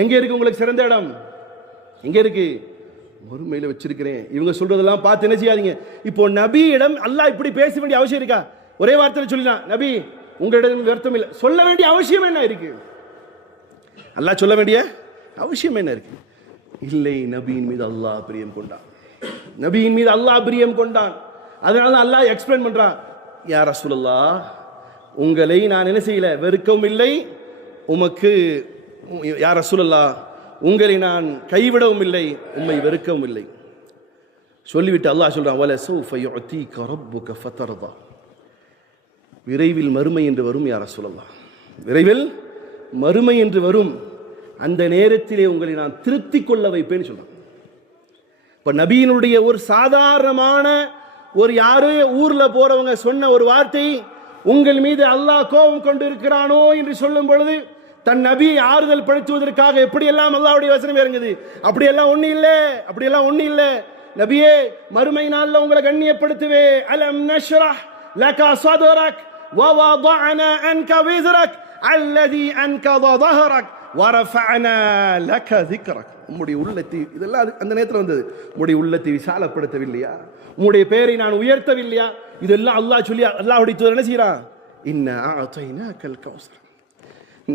எங்க இருக்கு உங்களுக்கு சிறந்த இடம்? எங்க இருக்கு? மறுமையில வச்சிருக்கிறேன். இவங்க சொல்றதெல்லாம் பார்த்து என்ன செய்யாதீங்க. இப்போ நபியிடம் அல்லாஹ் இப்படி பேச வேண்டிய அவசியம் இருக்கா? ஒரே வார்த்தையில் சொல்லிடலாம், நபி உங்களிடம் வருத்தம் இல்லை. சொல்ல வேண்டிய அவசியம் என்ன இருக்கு? அல்லாஹ் சொல்ல வேண்டிய அவசியம் என்ன இருக்கு? இல்லை, நபியின் மீது அல்லாஹ் பிரியம் கொண்டான், நபியின் மீது அல்லாஹ் பிரியம் கொண்டான். அதனால அல்லாஹ் எக்ஸ்பிளைன் பண்றான், யா ரசூலுல்லாஹ் உங்களை நான் என்ன செய்யல, வெறுக்கவும் இல்லை, உமக்கு யா ரசூலுல்லாஹ் உங்களை நான் கைவிடவும் இல்லை, உம்மை வெறுக்கவும் இல்லை. சொல்லிவிட்டு அல்லாஹ் சொல்றான், வல சௌஃப யுஅதீக ரப்புக ஃபதர்தா, விரைவில் மறுமை என்று வரும் யா ரசூலுல்லாஹ், விரைவில் மறுமை என்று வரும், அந்த நேரத்திலே உங்களை நான் திருப்தி கொள்ள வைப்பேன்னு சொல்றான். இப்ப நபியினுடைய ஒரு சாதாரணமான ஒரு யாரோ ஊர்ல போறவங்க சொன்ன ஒரு வார்த்தை, உங்கள் மீது அல்லாஹ் கோபம் கொண்டு இருக்கிறானோ என்று சொல்லும் பொழுது தன் நபியை ஆறுதல் படுத்துவதற்காக எப்படியெல்லாம் அல்லாஹ்வுடைய வசனம் இறங்குது. அப்படியெல்லாம் ஒண்ணு இல்லை, அப்படியெல்லாம் ஒண்ணு இல்லை. நபியே மறுமை நாள்ல உங்களை கண்ணியப்படுத்துவே, அலம் நஷ்ரஹ் லக ஸத்ரக் வ வதஅனா அன்க விஸ்ரக் அல்லதி அன்கத ظهرك ورفعنا لك ذكرك. உம்முடைய உள்ளத்தை, இதெல்லாம் அந்த நேரத்தில் வந்தது, உம்முடைய உள்ளத்தை விசாலப்படுத்தவில்லையா, உம்முடைய பெயரை நான் உயர்த்தவில்லையா, இதெல்லாம் அல்லாஹ் சொல்லி அல்லாஹ்வுடைய தூதர் என்ன செய்றான், இன்னா அஅதைனாக்கல் கௌஸர்,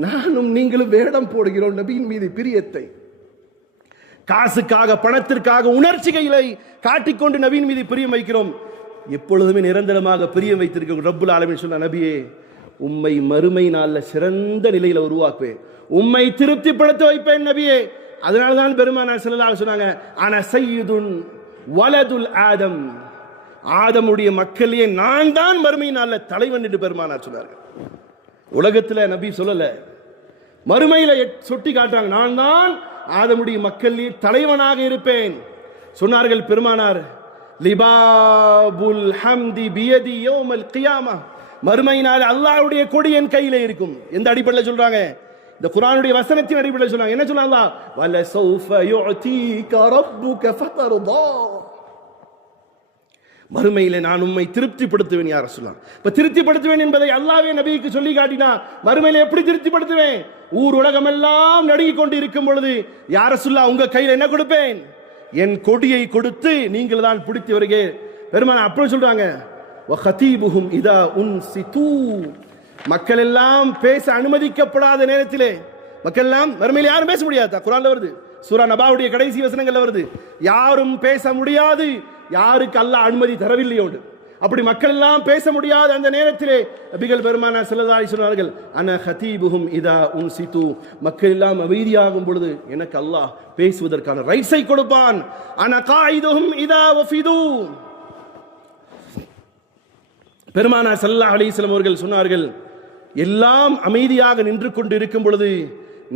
நானும் நீங்களும் வேடம் போடுகிறோம் நபியின் மீது பிரியத்தை, காசுக்காக பணத்திற்காக உணர்ச்சிகளை காட்டிக்கொண்டு நபியின் மீது பிரியம் வைக்கிறோம். எப்பொழுதுமே நிரந்தரமாக பிரியம் வைத்திருக்க ரப்புல் ஆலமீன் சொன்ன, நபியே உம்மை மறுமை நாள்ல சிறந்த நிலையில உருவாக்குவேன், உம்மை திருப்திப்படுத்த வைப்பேன் நபியே. அதனால்தான் பெருமானார் ஸல்லல்லாஹு அலைஹி சொன்னாங்க, அன சய்யிதுன் வலதுல் ஆதம், ஆதமுடைய மக்களையே நான் தான் மறுமை நாள்ல தலைவன் என்று பெருமானார் சொன்னார்கள். உலகத்துல நபி சொல்லல, மறுமையில சுட்டி காட்டுறாங்க, நான் தான் ஆதமுடைய மக்களிலே தலைவனாக இருப்பேன் சொன்னார்கள் பெருமானார். லிபாபுல் ஹம்தி பியதி யௌமல் கியாமா, மறுமையினால் அல்லாஹ்வுடைய கொடி என் கையில இருக்கும். எந்த அடிப்படையில் சொல்றாங்க? இந்த குர்ஆனுடைய வசனத்தின் அடிப்படையில் சொல்றாங்க. என்ன சொல்றாங்க? அல்லாஹ் வல சௌஃப யுஅதீக ரப்புக ஃபதர்தா, மறுமையிலே நான் உம்மை திருப்திப்படுத்துவேன் யா ரசூலுல்லாஹ். இப்ப திருப்திப்படுத்துவேன் என்பதை அல்லாஹ்வே நபிக்கு சொல்லி காட்டினா, மறுமையிலே எப்படி திருப்திப்படுத்துவேன்? ஊர் உலகம் எல்லாம் நடுங்கிக் கொண்டு இருக்கும் பொழுது, யா ரசூலுல்லாஹ் உங்க கையில் என்ன கொடுப்பேன்? என் கொடியை கொடுத்து நீங்கள் தான் பிடித்து வருகிறீர்கள். பெருமானார் அப்படி சொல்றாங்க, வஹதீபுஹும் இதா உன்சிது, மக்கள் எல்லாம் பேச அனுமதிக்கப்படாத நேரத்திலே, மக்கள் எல்லாம் மறுமையில் யாரும் பேச முடியாது. குர்ஆன்ல வருது, சூரா நபாவுடைய கடைசி வசனங்கள்ல வருது, யாரும் பேச முடியாது யாருக்கு அல்லாஹ் அனுமதி தரவில்லையோ. அப்படி மக்கள் எல்லாம் பேச முடியாத அந்த நேரத்திலே நபிகள் பெருமானார் ஸல்லல்லாஹு அலைஹி சொன்னார்கள், அன ஹதீபுஹும் இதா உன்சிது, மக்கள் எல்லாம் அமைதியாகும் பொழுது எனக்கு அல்லாஹ் பேசுவதற்கான ரைட்ஸை கொடுப்பான். அன காயிதுஹும் இதா வஃபிது, பெருமானார் ஸல்லல்லாஹு அலைஹி வஸல்லம் அவர்கள் சொன்னார்கள், எல்லாம் அமைதியாக நின்று கொண்டு இருக்கும் பொழுது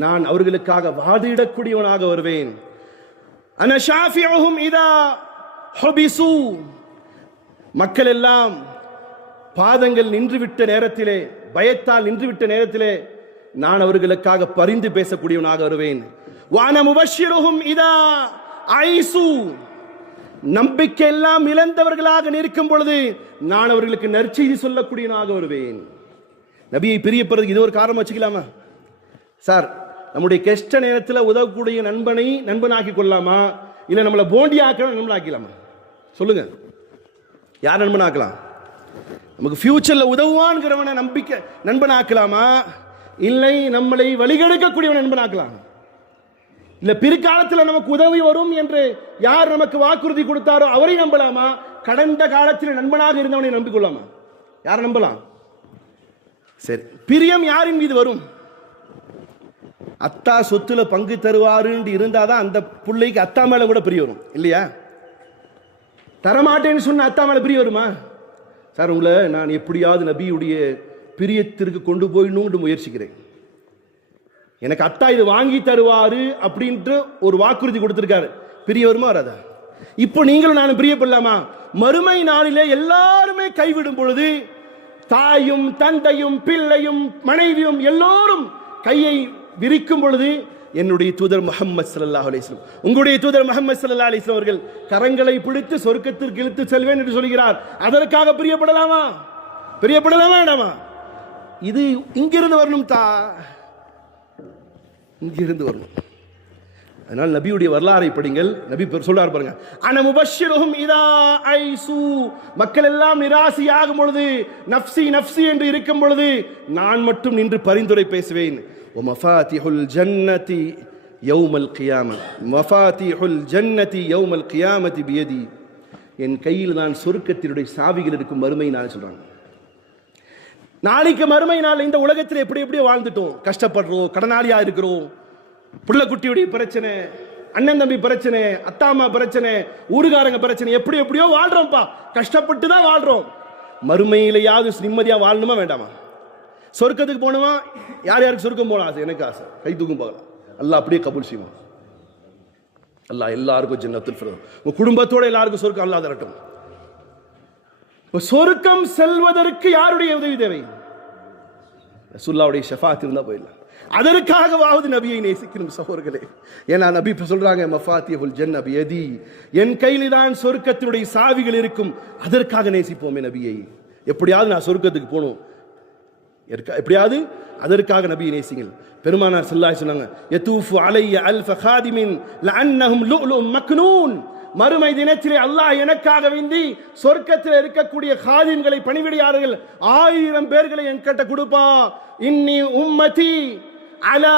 நான் அவர்களுக்காக வாதிடக்கூடியவனாக வருவேன். அன ஷாஃபிஉஹும் இதா ஹுபிசு, மக்கள் எல்லாம் பாதங்கள் நின்றுவிட்ட நேரத்திலே பயத்தால் நின்றுவிட்ட நேரத்திலே நான் அவர்களுக்காக பரிந்து பேசக்கூடியவனாக வருவேன். வான முபஷ்ஷிருஹும் இதா ஐசு, நம்பிக்கை எல்லாம் இழந்தவர்களாக நிற்கும் பொழுது நான் அவர்களுக்கு நற்செய்தி சொல்லக்கூடியவனாக வருவேன். நபியை பிரியப்படுறதுக்கு இது ஒரு காரணம் வச்சுக்கலாமா? சார், நம்முடைய கஷ்ட நேரத்தில் உதவக்கூடிய நண்பனை நண்பனாக்கி கொள்ளலாமா, இல்லை நம்மளை போண்டியாக்க நண்பனாக்கலாமா? சொல்லுங்க, யார் நண்பனாக்கலாம்? நமக்கு ஃபியூச்சர்ல உதவுவான்கிறவனை நம்பிக்கை நண்பனாக்கலாமா, இல்லை நம்மளை வழிகெடுக்கக்கூடியவன் நண்பனாக்கலாம்? இல்ல பிற்காலத்தில் நமக்கு உதவி வரும் என்று யார் நமக்கு வாக்குறுதி கொடுத்தாரோ அவரை நம்பலாமா, கடந்த காலத்தில் நண்பனாக இருந்தவனை நம்பிக்கொள்ளாமா? யார் நம்பலாம்? சரி, பிரியம் யாரின் மீது வரும்? அத்தா சொத்துல பங்கு தருவாருன்னு இருந்தாதான் அந்த பிள்ளைக்கு அத்தா மேல கூட பிரிய வரும் இல்லையா? தரமாட்டேன்னு சொன்ன அத்தா மேல பிரிய வருமா? சார், உங்களை நான் எப்படியாவது நபியுடைய பிரியத்திற்கு கொண்டு போயிடணும்னு முயற்சிக்கிறேன். எனக்கு அத்தா இது வாங்கி தருவாரு அப்படின்ட்டு ஒரு வாக்குறுதி கொடுத்திருக்காரு. பிரிய வருமா வராதா? இப்போ நீங்களும் நானும் பிரியப்படலாமா? மறுமை நாளிலே எல்லாருமே கைவிடும் பொழுது தாயும் தந்தையும் பிள்ளையும் மனைவியும் எல்லோரும் கையை விரிக்கும் பொழுது என்னுடைய தூதர் முஹம்மது ஸல்லல்லாஹு அலைஹி வஸல்லம், உங்களுடைய தூதர் முஹம்மது ஸல்லல்லாஹு அலைஹி வஸல்லம் அவர்கள் கரங்களை பிடித்து சொர்க்கத்திற்கு இழுத்து செல்வேன் என்று சொல்கிறார். அதற்காக பிரியப்படலாமா? பிரியப்படலாமா வேண்டாமா? இது இங்கிருந்து வரணும், இங்கிருந்து வரணும். அதனால் நபியுடைய வரலாறை படிங்கள். நபி சொல்றார் பாருங்க, அன முபஷ்ஷிருஹும் இதா ஐசு, மக்கள் எல்லாம் நிராசையாகும் பொழுது, நஃப்சி நஃப்சி என்று இருக்கும் பொழுது நான் மட்டும் நின்று பரிந்துரை பேசுவேன். வமஃபாத்திஹுல் ஜன்னதி யௌமல் கியாம, மஃபாத்திஹுல் ஜன்னதி யௌமல் கியாமதி பியதி, என் கையில் நான் சொர்க்கத்தினுடைய சாவிகள் இருக்கும் மறுமை நாள் சொல்றாங்க. நாளைக்கு மறுமை நாள் இந்த உலகத்தில் எப்படி எப்படியோ வாழ்ந்துட்டோம், கஷ்டப்படுறோம், கடனாளியா இருக்கிறோம், புள்ள குட்டியுடைய பிரச்சனை, அண்ணன் தம்பி பிரச்சனை, அத்தாமா பிரச்சனை, ஊருகாரங்க பிரச்சனை, எப்படி எப்படியோ வாழ்றோம்ப்பா, கஷ்டப்பட்டு தான் வாழ்றோம். மறுமையிலையாவது நிம்மதியா வாழணுமா வேண்டாமா? சொர்க்கத்துக்கு போகணுமா? யார் யாருக்கு சொர்க்கம் போகணும் ஆசை? எனக்கு ஆசை. கை தூக்கும் போகலாம். அல்லாஹ் அப்படியே கபூல் செய்வான். அல்லாஹ் எல்லாருக்கும் ஜன்னத்துல் ஃபிர்தௌஸ், உங்க குடும்பத்தோட எல்லாருக்கும் சொர்க்கம் அல்லாஹ் தரட்டும். சொர்க்கம் செல்வதற்கு யாருடைய உதவி தேவை? ரசூலுல்லாஹ்வுடைய ஷஃபாத் இருந்தா போயிடலாம். அதற்காகவாவது நபியை நேசிக்கணும் சகோதரர்களே. ஏன்னா நபி சொல்றாங்க, மஃபாத்திஹுல் ஜன்ன பியதி, என் கையில் தான் சொர்க்கத்தினுடைய சாவிகள் இருக்கும். அதற்காக நேசிப்போமே நபியை. எப்படியாவது நான் சொர்க்கத்துக்கு போகணும், எப்படியாவது அதற்காக நபியை நேசிங்கள். பெருமானார் ஸல்லல்லாஹு அலைஹி சொன்னாங்க, யதூஃபு அலைய அல்ஃப காதிமின் லஅன்னஹும் லுஅலுஉம் மக்னூன், மறுமை தினத்திலே அல்லாஹ் எனக்காக வேண்டி சொர்க்கத்தில் இருக்கக்கூடிய காதிம்களை பணிவிடையாளர்கள் 1000 பேர்களை என்கிட்ட கொடுப்பா. இன்னி உம்மதி அலா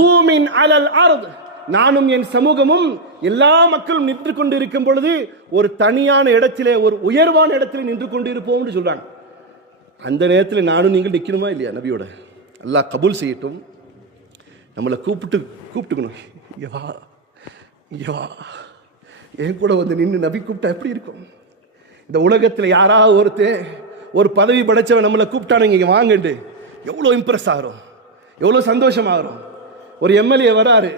தூமின் அலல் அர்த், நானும் என் சமூகமும் எல்லா மக்களும் நின்று கொண்டு இருக்கும் பொழுது ஒரு தனியான இடத்திலே, ஒரு உயர்வான இடத்திலே நின்று கொண்டு இருப்போம்னு சொல்றாங்க. அந்த நேரத்தில் நானும் நீங்கள் நிற்கணுமா இல்லையா நபியோட? அல்லாஹ் கபூல் செய்யட்டும். நம்மளை கூப்பிட்டுக்கணும், என் கூட வந்து நின்று நபி கூப்பிட்டா எப்படி இருக்கும்? இந்த உலகத்தில் யாராவது ஒரு பதவி படைச்சவன் நம்மளை கூப்பிட்டானுங்க இங்கே வாங்கண்டு, எவ்வளோ இம்ப்ரெஸ் ஆகிறோம், எவ்வளோ சந்தோஷமாகறோம். ஒரு எம்எல்ஏ வராரு,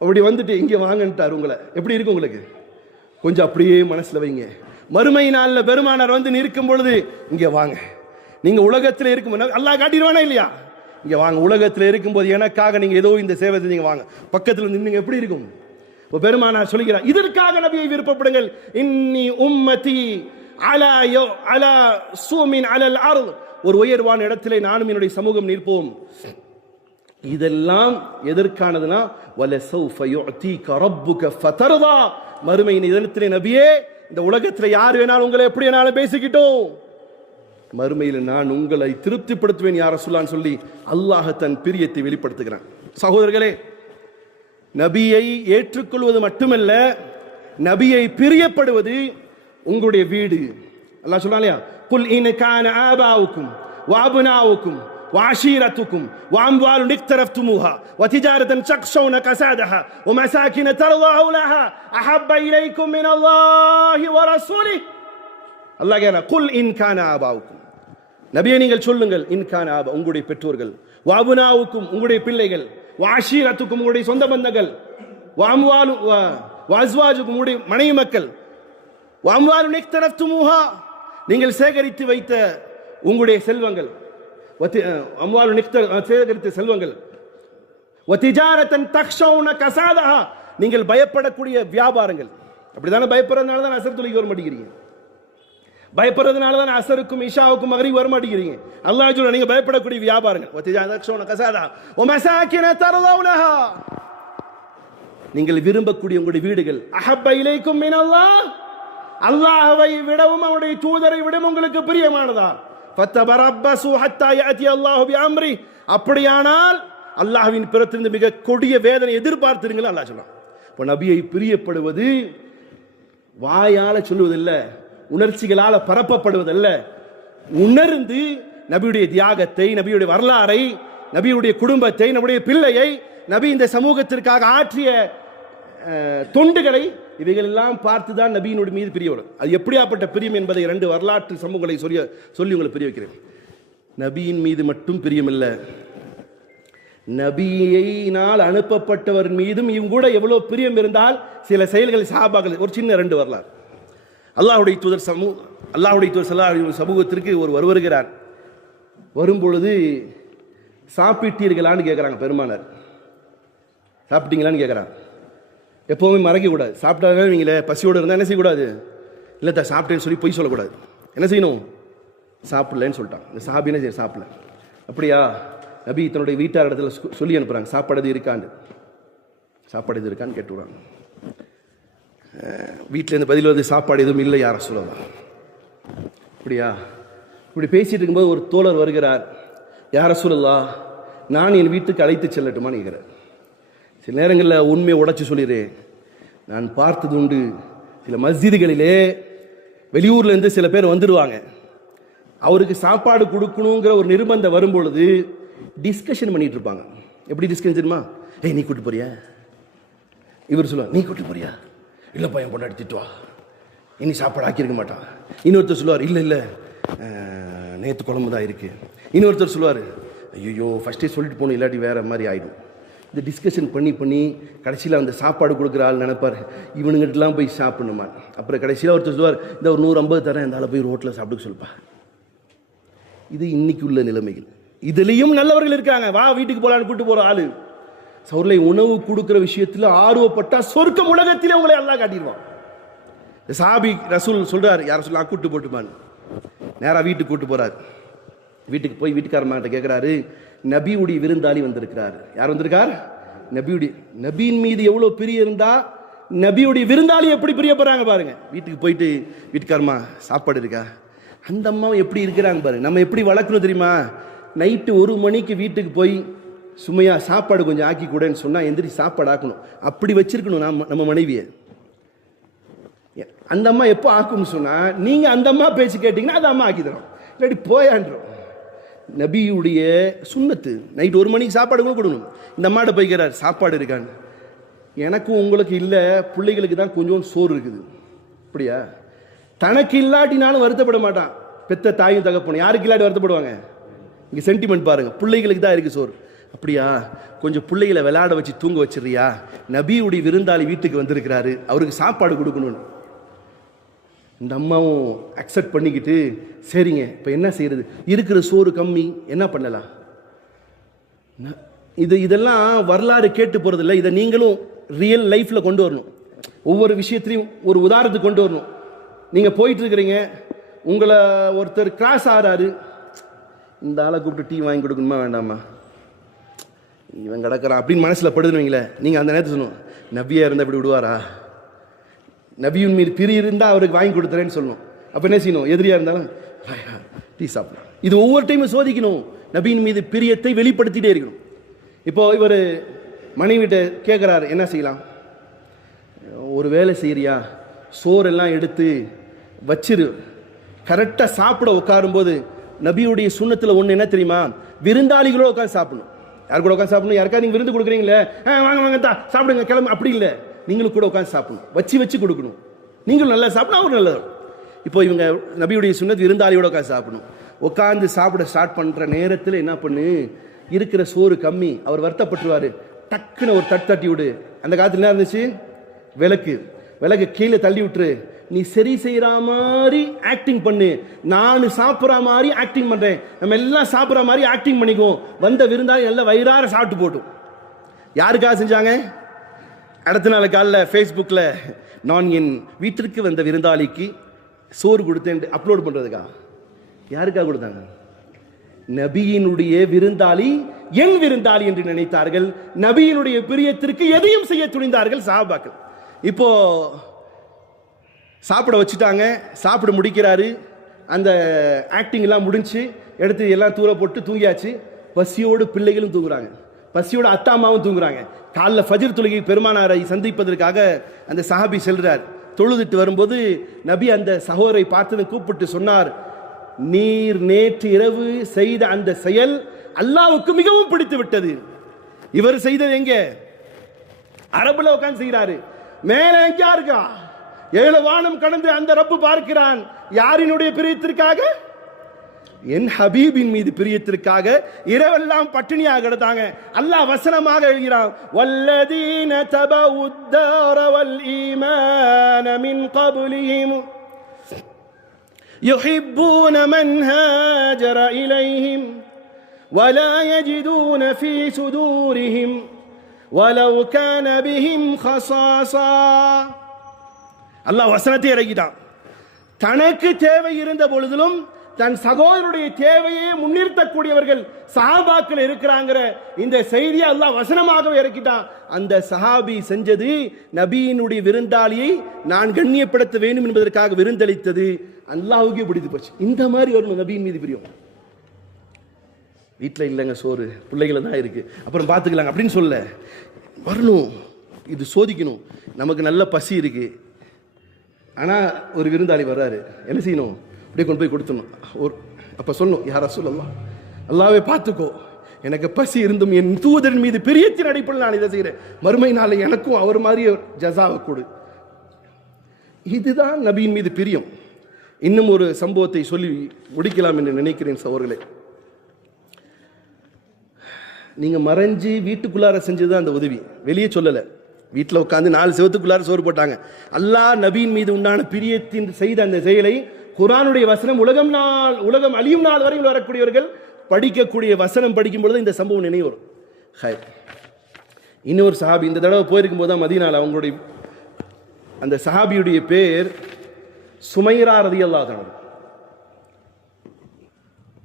அப்படி வந்துட்டு இங்கே வாங்கன்ட்டார், உங்களை எப்படி இருக்கும்? உங்களுக்கு கொஞ்சம் அப்படியே மனசில் வைங்க. மறுமை நாளில் பெருமானார் வந்து நிற்கும் பொழுது இங்கே வாங்க, நீங்க உலகத்தில் இருக்கும் அல்லாஹ் காட்டிடுவானா இல்லையா? இங்க வாங்க, உலகத்தில் இருக்கும்போது எனக்காக நீங்க ஏதோ இந்த சேவை செஞ்சீங்க, வாங்க பக்கத்தில் நின்று எப்படி இருக்கும்? பெருமானார் சொல்கிறார், இதற்காக நபியை விருப்பப்படுங்கள். இன்னி உம்மதி அலா அலா சூமின் அலல் அர்த், ஒரு உயர்வான இடத்திலே நானும் என்னுடைய சமூகம் நிற்போம். இதெல்லாம் எதற்கானதுன்னா வலசௌஃப யுஅதீக ரப்புக ஃபதர்தா, மறுமையின் இதனத்திலே நபியே, இந்த உலகத்தில் யார் வேணாலும் உங்களை எப்படி வேணாலும் பேசிக்கிட்டோம், மறுமையில் நான் உங்களை திருப்திப்படுத்துவேன் யார் ரசூலுல்லாஹ் சொல்லி அல்லாஹ் தன் பிரியத்தை வெளிப்படுத்துகிறான். சகோதரர்களே, நபியை ஏற்றுக்கொள்வது மட்டுமல்ல, நபியை பிரியப்படுவது உங்களுடைய வீடு. அல்லாஹ் சொல்றான் இல்லையா, குல் இன் கான ஆபாவுக்கும் வஅப்னாவுக்கும் وعشيرتكم وأموال اقترفتموها وتجارة تخشون كسادها ومساكن ترضونها أحب إليكم من الله ورسوله. அல்லாஹ் கேக்குறா, குல் இன் கான ஆபாவுக்கும், நபியே நீங்கள் சொல்லுங்கள், இன் கான ஆபா உங்களுடைய பெற்றோர்கள், வஅப்னாவுக்கும் உங்களுடைய பிள்ளைகள், வஅஷீரத்துக்கும் உங்களுடைய சொந்த பந்தங்கள், வஅம்வாலு வஅஸ்வாஜுக்கும் உங்களுடைய மனைவி மக்கள், வஅம்வாலு இக்தரஃப்துமூஹா நீங்கள் சேகரித்து வைத்த உங்களுடைய செல்வங்கள், சேகரித்த செல்வங்கள், நீங்கள் பயப்படக்கூடிய வியாபாரங்கள். அப்படிதானே? பயப்படுறதுனால தான் அசர் தொழுகை வர மாட்டேங்கிறீங்க, பயப்படுறதுனால தான் அசருக்கும் இஷாவுக்கும் மகரிப் வர மாட்டேங்கிறீங்க. அல்லாஹ் சொல்ற நீங்க பயப்படக்கூடிய வியாபாரங்கள், நீங்கள் விரும்பக்கூடிய உங்களுடைய வீடுகள், அஹப்ப இலைக்கும் மினல்லாஹ், அல்லாஹ்வை விடவும் அவருடைய தூதரை விடவும் உங்களுக்கு பிரியமானதா, ஃபத்தபரப்பசு ஹத்தா யஅதி அல்லாஹு பிஅம்ரி, அப்படியானால் அல்லாஹ்வின் புறத்திலிருந்து மிக கொடிய வேதனை எதிர்பார்த்திருங்கள் அல்லாஹ் சொல்றான். இப்போ நபியை பிரியப்படுவது வாயால சொல்வதில்ல, உணர்ச்சிகளால பரப்பப்படுவதல்ல, உணர்ந்து நபியுடைய தியாகத்தை, நபியுடைய வரலாறை, நபியுடைய குடும்பத்தை, நபியுடைய பிள்ளையை, நபி இந்த சமூகத்திற்காக ஆற்றிய தொண்டுகளை இவைகள் எல்லாம் பார்த்துதான் நபியினுடைய மீது பிரிய வரும். அது எப்படியாப்பட்ட பிரியம் என்பதை 2 வரலாற்று சமூகங்களை சொல்லி உங்களை பிரிய வைக்கிறேன். நபியின் மீது மட்டும் பிரியம் இல்லை, நபியினால் அனுப்பப்பட்டவர் மீதும் இவங்க கூட எவ்வளவு பிரியம் இருந்தால் சில செயல்கள் சஹாபாக்கள். ஒரு சின்ன 2 வரலாறு. அல்லாஹ்வுடைய தூதர் ஸல்லல்லாஹு அலைஹி சமூகத்திற்கு ஒருவர் வருகிறார். வரும்பொழுது சாப்பிட்டீர்களான்னு கேட்குறாங்க பெருமானார். சாப்பிட்டீங்களான்னு கேட்குறாங்க. எப்போவுமே மறைக்க கூடாது. சாப்பிட்டாங்க நீங்களே பசியோடு இருந்தால் என்ன செய்யக்கூடாது, இல்லை தான் சாப்பிட்டேன்னு சொல்லி பொய் சொல்லக்கூடாது. என்ன செய்யணும், சாப்பிடலன்னு சொல்லிட்டான். இந்த சாபி என்ன செய்ய, சாப்பிடல. அப்படியா? நபி தன்னுடைய வீட்டார் இடத்துல சொல்லி அனுப்புகிறாங்க, சாப்பாடு இருக்கான்னு. சாப்பாடு எது இருக்கான்னு கேட்டுவிடுறாங்க. வீட்டிலேருந்து பதில் வந்து சாப்பாடு எதுவும் இல்லை யார சொல்லலாம். அப்படியா? இப்படி பேசிட்டு இருக்கும்போது ஒரு தோழர் வருகிறார். யார சொல்லலாம், நான் என் வீட்டுக்கு அழைத்து செல்லட்டுமான்னு கேட்குறார். சில நேரங்களில் உண்மையை உடைச்சி சொல்லிடுறேன். நான் பார்த்தது உண்டு, சில மஸ்ஜிதுகளிலே வெளியூர்லேருந்து சில பேர் வந்துடுவாங்க. அவருக்கு சாப்பாடு கொடுக்கணுங்கிற ஒரு நிர்பந்தம் வரும்பொழுது டிஸ்கஷன் பண்ணிட்டு இருப்பாங்க. எப்படி டிஸ்கஷன் தெரியுமா? ஏய் நீ கூட்டு போறியா? இவர் சொல்லுவார் நீ கூட்டு போறியா? இல்லைப்பா என் பொண்ணு எடுத்துட்டு வா, இனி சாப்பாடு ஆக்கியிருக்க மாட்டான். இன்னொருத்தர் சொல்லுவார் இல்லை இல்லை நேற்று குழம்பு தான் இருக்கு. இன்னொருத்தர் சொல்லுவார் ஐயோ ஃபஸ்ட்டே சொல்லிட்டு போகணும், இல்லாட்டி வேற மாதிரி ஆகிடும். இந்த டிஸ்கஷன் பண்ணி கடைசியில் அந்த சாப்பாடு கொடுக்குற ஆள் நினைப்பார் இவனுங்கிட்டலாம் போய் சாப்பிடணுமா. அப்புறம் கடைசியில் ஒருத்தர் சொல்லுவார் இந்த ஒரு 150 தரேன், இந்த ஆளை போய் ரோட்டில் சாப்பிட்டு சொல்லுப்பா. இது இன்னைக்கு உள்ள நிலைமைகள். இதுலேயும் நல்லவர்கள் இருக்காங்க. வா வீட்டுக்கு போகலான்னு கூப்பிட்டு போகிற ஆளு சவுர்லை உணவு கொடுக்குற விஷயத்தில் ஆர்வப்பட்டா சொர்க்கம் உலகத்திலே உங்களை எல்லாம் காட்டிடுவான். சாபி ரசூல் சொல்றாரு, யார சொல்ல கூட்டு போட்டுமான்னு. நேராக வீட்டுக்கு கூட்டு போறாரு. வீட்டுக்கு போய் வீட்டுக்காரம்மாட்ட கேட்குறாரு, நபியுடைய விருந்தாளி வந்திருக்கிறார். யார் வந்திருக்கார்? நபியின் மீது எவ்வளோ பிரிய இருந்தா நபியுடைய விருந்தாளி எப்படி பிரியப்படுறாங்க பாருங்க. வீட்டுக்கு போயிட்டு வீட்டுக்காரம்மா சாப்பாடு இருக்கா? அந்த அம்மாவை எப்படி இருக்கிறாங்க பாருங்க. நம்ம எப்படி வளர்க்கணும் தெரியுமா? நைட்டு 1 மணிக்கு வீட்டுக்கு போய் சுமையா சாப்பாடு கொஞ்சம் ஆக்கி கூடன்னு சொன்னால் எந்திரி சாப்பாடு ஆக்கணும். அப்படி வச்சிருக்கணும் நம்ம மனைவியை. அந்த அம்மா எப்போ ஆக்கும்னு சொன்னால் நீங்கள் அந்த அம்மா பேச்சு கேட்டிங்கன்னா அந்த அம்மா ஆக்கி தரோம், இல்லாட்டி போயான்றோம். நபியுடைய சுன்னத்து நைட்டு 1 மணிக்கு சாப்பாடு கூட கொடுக்கணும். இந்த அம்மாட்ட போய்க்கிறார், சாப்பாடு இருக்கான்னு. எனக்கும் உங்களுக்கு இல்லை, பிள்ளைகளுக்கு தான் கொஞ்சம் சோறு இருக்குது. அப்படியா? தனக்கு இல்லாட்டினாலும் வருத்தப்பட மாட்டான். பெத்த தாயும் தகப்பனும் யாருக்கு இல்லாட்டி வருத்தப்படுவாங்க? இங்கே சென்டிமெண்ட் பாருங்க, பிள்ளைகளுக்கு தான் இருக்கு சோறு. அப்படியா? கொஞ்சம் பிள்ளைகளை விளையாட வச்சு தூங்க வச்சிடறியா? நபியுடைய விருந்தாளி வீட்டுக்கு வந்திருக்கிறாரு, அவருக்கு சாப்பாடு கொடுக்கணும்னு. இந்த அம்மாவும் அக்செப்ட் பண்ணிக்கிட்டு சரிங்க இப்போ என்ன செய்யறது, இருக்கிற சோறு கம்மி, என்ன பண்ணலாம். இதெல்லாம் வரலாறு கேட்டு போறது இல்லை, இதை நீங்களும் ரியல் லைஃப்ல கொண்டு வரணும். ஒவ்வொரு விஷயத்திலையும் ஒரு உதாரணத்துக்கு கொண்டு வரணும். நீங்க போயிட்டு இருக்கிறீங்க, உங்களை ஒருத்தர் கிராஸ் ஆறாரு, இந்த ஆளை கூப்பிட்டு டீ வாங்கி கொடுக்கணுமா வேண்டாமா, இவன் கிடக்கிறான் அப்படின்னு மனசுல படுதுவீங்களே, நீங்க அந்த நேரத்தை சொல்லணும், நபியா இருந்தா இப்படி விடுவாரா? நபியின் மீது பிரி இருந்தால் அவருக்கு வாங்கி கொடுத்துறேன்னு சொல்லணும். அப்போ என்ன செய்யணும்? எதிரியா இருந்தாலும் டீ சாப்பிடலாம். இது ஒவ்வொரு டைமும் சோதிக்கணும். நபியின் மீது பிரியத்தை வெளிப்படுத்திட்டே இருக்கணும். இப்போ இவர் மனைவிட்ட கேட்குறாரு, என்ன செய்யலாம்? ஒரு வேலை செய்யறியா, சோறெல்லாம் எடுத்து வச்சிரு, கரெக்டாக சாப்பிட உட்காரும்போது நபியுடைய சுண்ணத்தில் ஒன்று என்ன தெரியுமா? விருந்தாளிகளோட உட்காந்து சாப்பிடணும். யார் கூட உட்காந்து சாப்பிடணும்? யாருக்கா நீங்கள் விருந்து கொடுக்குறீங்களே, வாங்க வாங்க தான் சாப்பிடுங்க கிளம்பு, அப்படி இல்லை, நீங்களும் கூட உட்காந்து சாப்பிடணும், வச்சு கொடுக்கணும். நீங்களும் நல்லா சாப்பிடணும், அவரும் நல்லா. இப்போ இவங்க நபியுடைய சுன்னத் விருந்தாளியோட உட்காந்து சாப்பிடணும். உட்காந்து சாப்பிட ஸ்டார்ட் பண்ணுற நேரத்தில் என்ன பண்ணு, இருக்கிற சோறு கம்மி, அவர் வருத்தப்பட்டுருவார், டக்குன்னு ஒரு தட்டி விடு. அந்த காலத்தில் என்ன இருந்துச்சு? விளக்கு. விலகு கீழே தள்ளி விட்டுரு, நீ சரி செய்யற மாதிரி ஆக்டிங் பண்ணு, நான் சாப்பிட்ற மாதிரி ஆக்டிங் பண்றேன், நம்ம எல்லாம் சாப்பிட்ற மாதிரி ஆக்டிங் பண்ணிக்குவோம், வந்த விருந்தாளி எல்லாம் வயிறார சாப்பிட்டு போட்டும். யாருக்காக செஞ்சாங்க? அடுத்த நாள் காலைல ஃபேஸ்புக்கில் நான் என் வீட்டிற்கு வந்த விருந்தாளிக்கு சோறு கொடுத்தேன் அப்லோட் பண்ணுறதுக்கா? யாருக்காக கொடுத்தாங்க? நபியினுடைய விருந்தாளி என் விருந்தாளி என்று நினைத்தார்கள். நபியினுடைய பிரியத்திற்கு எதையும் செய்ய துணிந்தார்கள் சஹாபாக்கள். இப்போ சாப்பிட வச்சுட்டாங்க, சாப்பிட முடிக்கிறாரு, அந்த ஆக்டிங் எல்லாம் முடிஞ்சு எடுத்து எல்லாம் தூர போட்டு தூங்கியாச்சு. பசியோடு பிள்ளைகளும் தூங்குறாங்க, பசியோட அத்தா அம்மாவும் தூங்குறாங்க. காலைல ஃபஜ்ர் தொழுகை பெருமானாரை சந்திப்பதற்காக அந்த சஹாபி செல்றார். தொழுதுட்டு வரும்போது நபி அந்த சகோதரை பார்த்து கூப்பிட்டு சொன்னார், நீர் நேற்று இரவு செய்த அந்த செயல் அல்லாஹ்வுக்கு மிகவும் பிடித்து விட்டது. இவர் செய்தது எங்க? அரபுல உட்கார்ந்து செய்யறாரு. மேல எங்கயா இருக்கா? 7 வானம் கடந்து அந்த ரப்பு பார்க்கிறான். யாரினுடைய பிரியத்திற்காக? என் ஹபீபின் மீது பிரியத்திற்காக இரவெல்லாம் பட்டினியாக கிடந்தாங்க. அல்லாஹ் வசனமாக எழுதுகிறான், வல்லதீன தபவுத்தார வல் ஈமான மின் கப்லிஹிம் யுஹிப்பூன மன் ஹாஜர இலைஹிம் வலா யஜிதூன ஃபீ சுதூரிஹிம் வலவ் கான பிஹிம் ஹஸாஸா. அல்லாஹ் வசனத்தை இறக்கிட்டான். தனக்கு தேவை இருந்த பொழுதிலும் தன் சகோதரருடைய தேவையை முன்னிறுத்தக்கூடியவர்கள் சஹாபாக்கள் இருக்கிறாங்கிற இந்த செய்தியை அல்லாஹ் வசனமாகவே இறக்கிட்டான். அந்த சஹாபி செஞ்சது நபியினுடைய விருந்தாளியை நான் கண்ணியப்படுத்த வேண்டும் என்பதற்காக விருந்தளித்தது அல்லாஹ்வுக்கே பிடித்து போச்சு. இந்த மாதிரி ஒரு நபியின் மீது பிரியம். வீட்டில் இல்லைங்க சோறு, பிள்ளைகளை தான் இருக்கு, அப்புறம் பார்த்துக்கலாங்க அப்படின்னு சொல்ல வரணும். இது சோதிக்கணும். நமக்கு நல்ல பசி இருக்கு, ஆனால் ஒரு விருந்தாளி வர்றாரு, என்ன செய்யணும்? அப்படியே கொண்டு போய் கொடுத்துடணும். அப்போ சொல்லணும், யார் ரசூலல்லாஹ், அல்லாஹ்வே பார்த்துக்கோ, எனக்கு பசி இருந்தும் என் தூதரின் மீது பிரியத்தின் அடிப்படையில் நான் இதை செய்கிறேன், மறுமை நாளை எனக்கும் அவர் மாதிரி ஜஸாவை கொடு. இதுதான் நபியின் மீது பிரியம். இன்னும் ஒரு சம்பவத்தை சொல்லி முடிக்கலாம் என்று நினைக்கிறேன் சகோதரர்களே. நீங்கள் மறைஞ்சி வீட்டுக்குள்ளார செஞ்சதுதான் அந்த உதவி, வெளியே சொல்லலை. வீட்டில் உட்காந்து 4 செவத்துக்குள்ளார சோறு போட்டாங்க. அல்லாஹ் நபியின் மீது உண்டான பிரியத்தின் செய்த அந்த செயலை குர்ஆனுடைய வசனம் உலகம் அழியும் நாள் வரையில் வரக்கூடியவர்கள் படிக்கக்கூடிய வசனம் படிக்கும் பொழுது இந்த சம்பவம் நினைவு வரும். இன்னொரு சஹாபி இந்த தடவை போயிருக்கும் போது தான் மதீனால, அவங்களுடைய அந்த சஹாபியுடைய பேர் சுமைரா ரலியல்லாஹு அன்ஹா.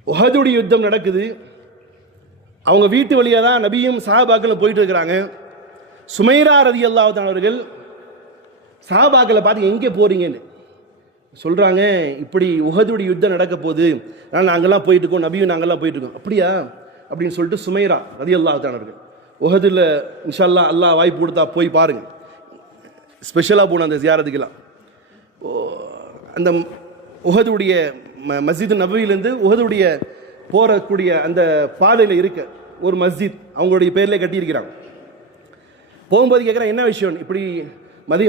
உஹதுடைய யுத்தம் நடக்குது. அவங்க வீட்டு வழியாக தான் நபியும் சஹாபாக்களும் போயிட்டு இருக்கிறாங்க. சுமைரா ரலியல்லாஹு அன்ஹா அவர்கள் சஹாபாக்களை பார்த்து எங்கே போறீங்கன்னு சொல்றாங்க. இப்படி உஹதுடைய யுத்தம் நடக்க போகுது, ஆனால் நாங்கள்லாம் போயிட்டு இருக்கோம், நபியும் நாங்கள்லாம் போயிட்டு இருக்கோம். அப்படியா அப்படின்னு சொல்லிட்டு சுமைரா ரலியல்லாஹு அன்ஹா அவர்கள், உஹதுல இன்ஷா அல்லாஹ் அல்லாஹ் வாய்ப்பு கொடுத்தா போய் பாருங்க, ஸ்பெஷலாக போகணும் அந்த ஜியாரத்துக்கெல்லாம். அந்த உஹதுடைய மஸ்ஜித் நபவியிலேருந்து உஹதுடைய போறக்கூடிய அந்த பாதையில் இருக்க ஒரு மஸ்ஜித் அவங்களுடைய பேர்ல கட்டியிருக்கிறாங்க. போகும்போது கேட்குறான், என்ன விஷயம்? இப்படி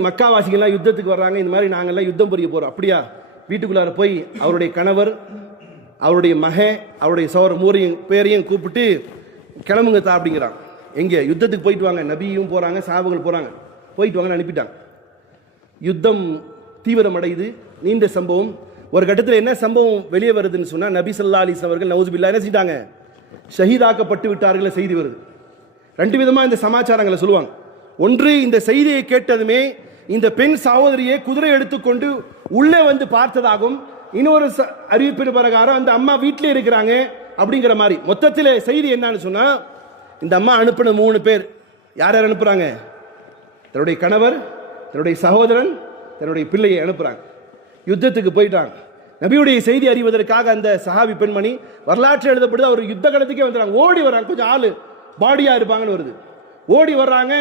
மக்காவாசிகள்லாம் யுத்தத்துக்கு வர்றாங்க, இந்த மாதிரி நாங்கள்லாம் யுத்தம் புரிய போகிறோம். அப்படியா? வீட்டுக்குள்ளார போய் அவருடைய கணவர், அவருடைய அவருடைய சகோதர மூரையும் பேரையும் கூப்பிட்டு கிளம்புங்க தா அப்படிங்கிறான். எங்கே? யுத்தத்துக்கு போயிட்டு வாங்க. நபியும் போகிறாங்க, சஹாபாக்கள் போகிறாங்க, போயிட்டு வாங்கன்னு அனுப்பிட்டாங்க. யுத்தம் தீவிரம் அடையுது. நீண்ட சம்பவம். ஒரு கட்டத்தில் என்ன சம்பவம் வெளியே வருதுன்னு சொன்னால், நபி ஸல்லல்லாஹு அலைஹி வஸல்லம் அவர்கள் நவுசுபில்லா என்ன செஞ்சிட்டாங்க? ஷஹீதாக்கப்பட்டு விட்டார்கள் செய்தி வருது. 2 விதமாக இந்த சமாச்சாரங்களை சொல்லுவாங்க. ஒன்று, இந்த செய்தியை கேட்டதுமே இந்த பெண் சகோதரியை குதிரை எடுத்துக்கொண்டு உள்ளே வந்து பார்த்ததாகவும், இன்னொரு அறிவிப்பின் பிரகாரம் அந்த அம்மா வீட்டிலே இருக்கிறாங்க அப்படிங்கிற மாதிரி. மொத்தத்தில் செய்தி என்னன்னு சொன்னா, இந்த அம்மா அனுப்பின 3 பேர் யார் யார் அனுப்புறாங்க? தன்னுடைய கணவர், தன்னுடைய சகோதரன், தன்னுடைய பிள்ளையை அனுப்புறாங்க. யுத்தத்துக்கு போயிட்டாங்க. நபியுடைய செய்தி அறிவதற்காக அந்த சஹாபி பெண்மணி வரலாற்று எழுதப்படுது. அவர் யுத்த களத்துக்கே வந்துடுறாங்க. ஓடி வர்றாங்க. கொஞ்சம் ஆளு பாடியா இருப்பாங்கன்னு வருது. ஓடி வர்றாங்க.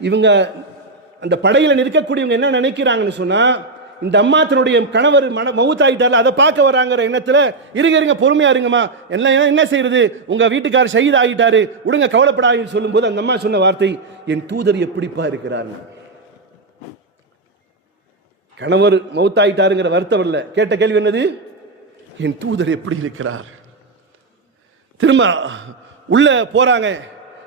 இவங்க அந்த படையில நிற்கக்கூடியவங்க என்ன நினைக்கிறாங்கன்னு சொன்னா, இந்த அம்மா தன்னுடைய கணவர் மவுத்தாயிட்டார்ல, அதை பார்க்க வராங்கிற எண்ணத்துல, இருங்க பொறுமையா இருங்கம்மா, எல்லாம் என்ன செய்யறது, உங்க வீட்டுக்காரர் ஷஹீத் ஆகிட்டாரு, விடுங்க கவலைப்படாதுன்னு சொல்லும்போது அந்த அம்மா சொன்ன வார்த்தை, என் தூதர் எப்படிப்பா இருக்கிறார். கணவர் மவுத்தாயிட்டாருங்கிற வருத்தம் இல்லை, கேட்ட கேள்வி என்னது? என் தூதர் எப்படி இருக்கிறார். திரும்ப உள்ள போறாங்க.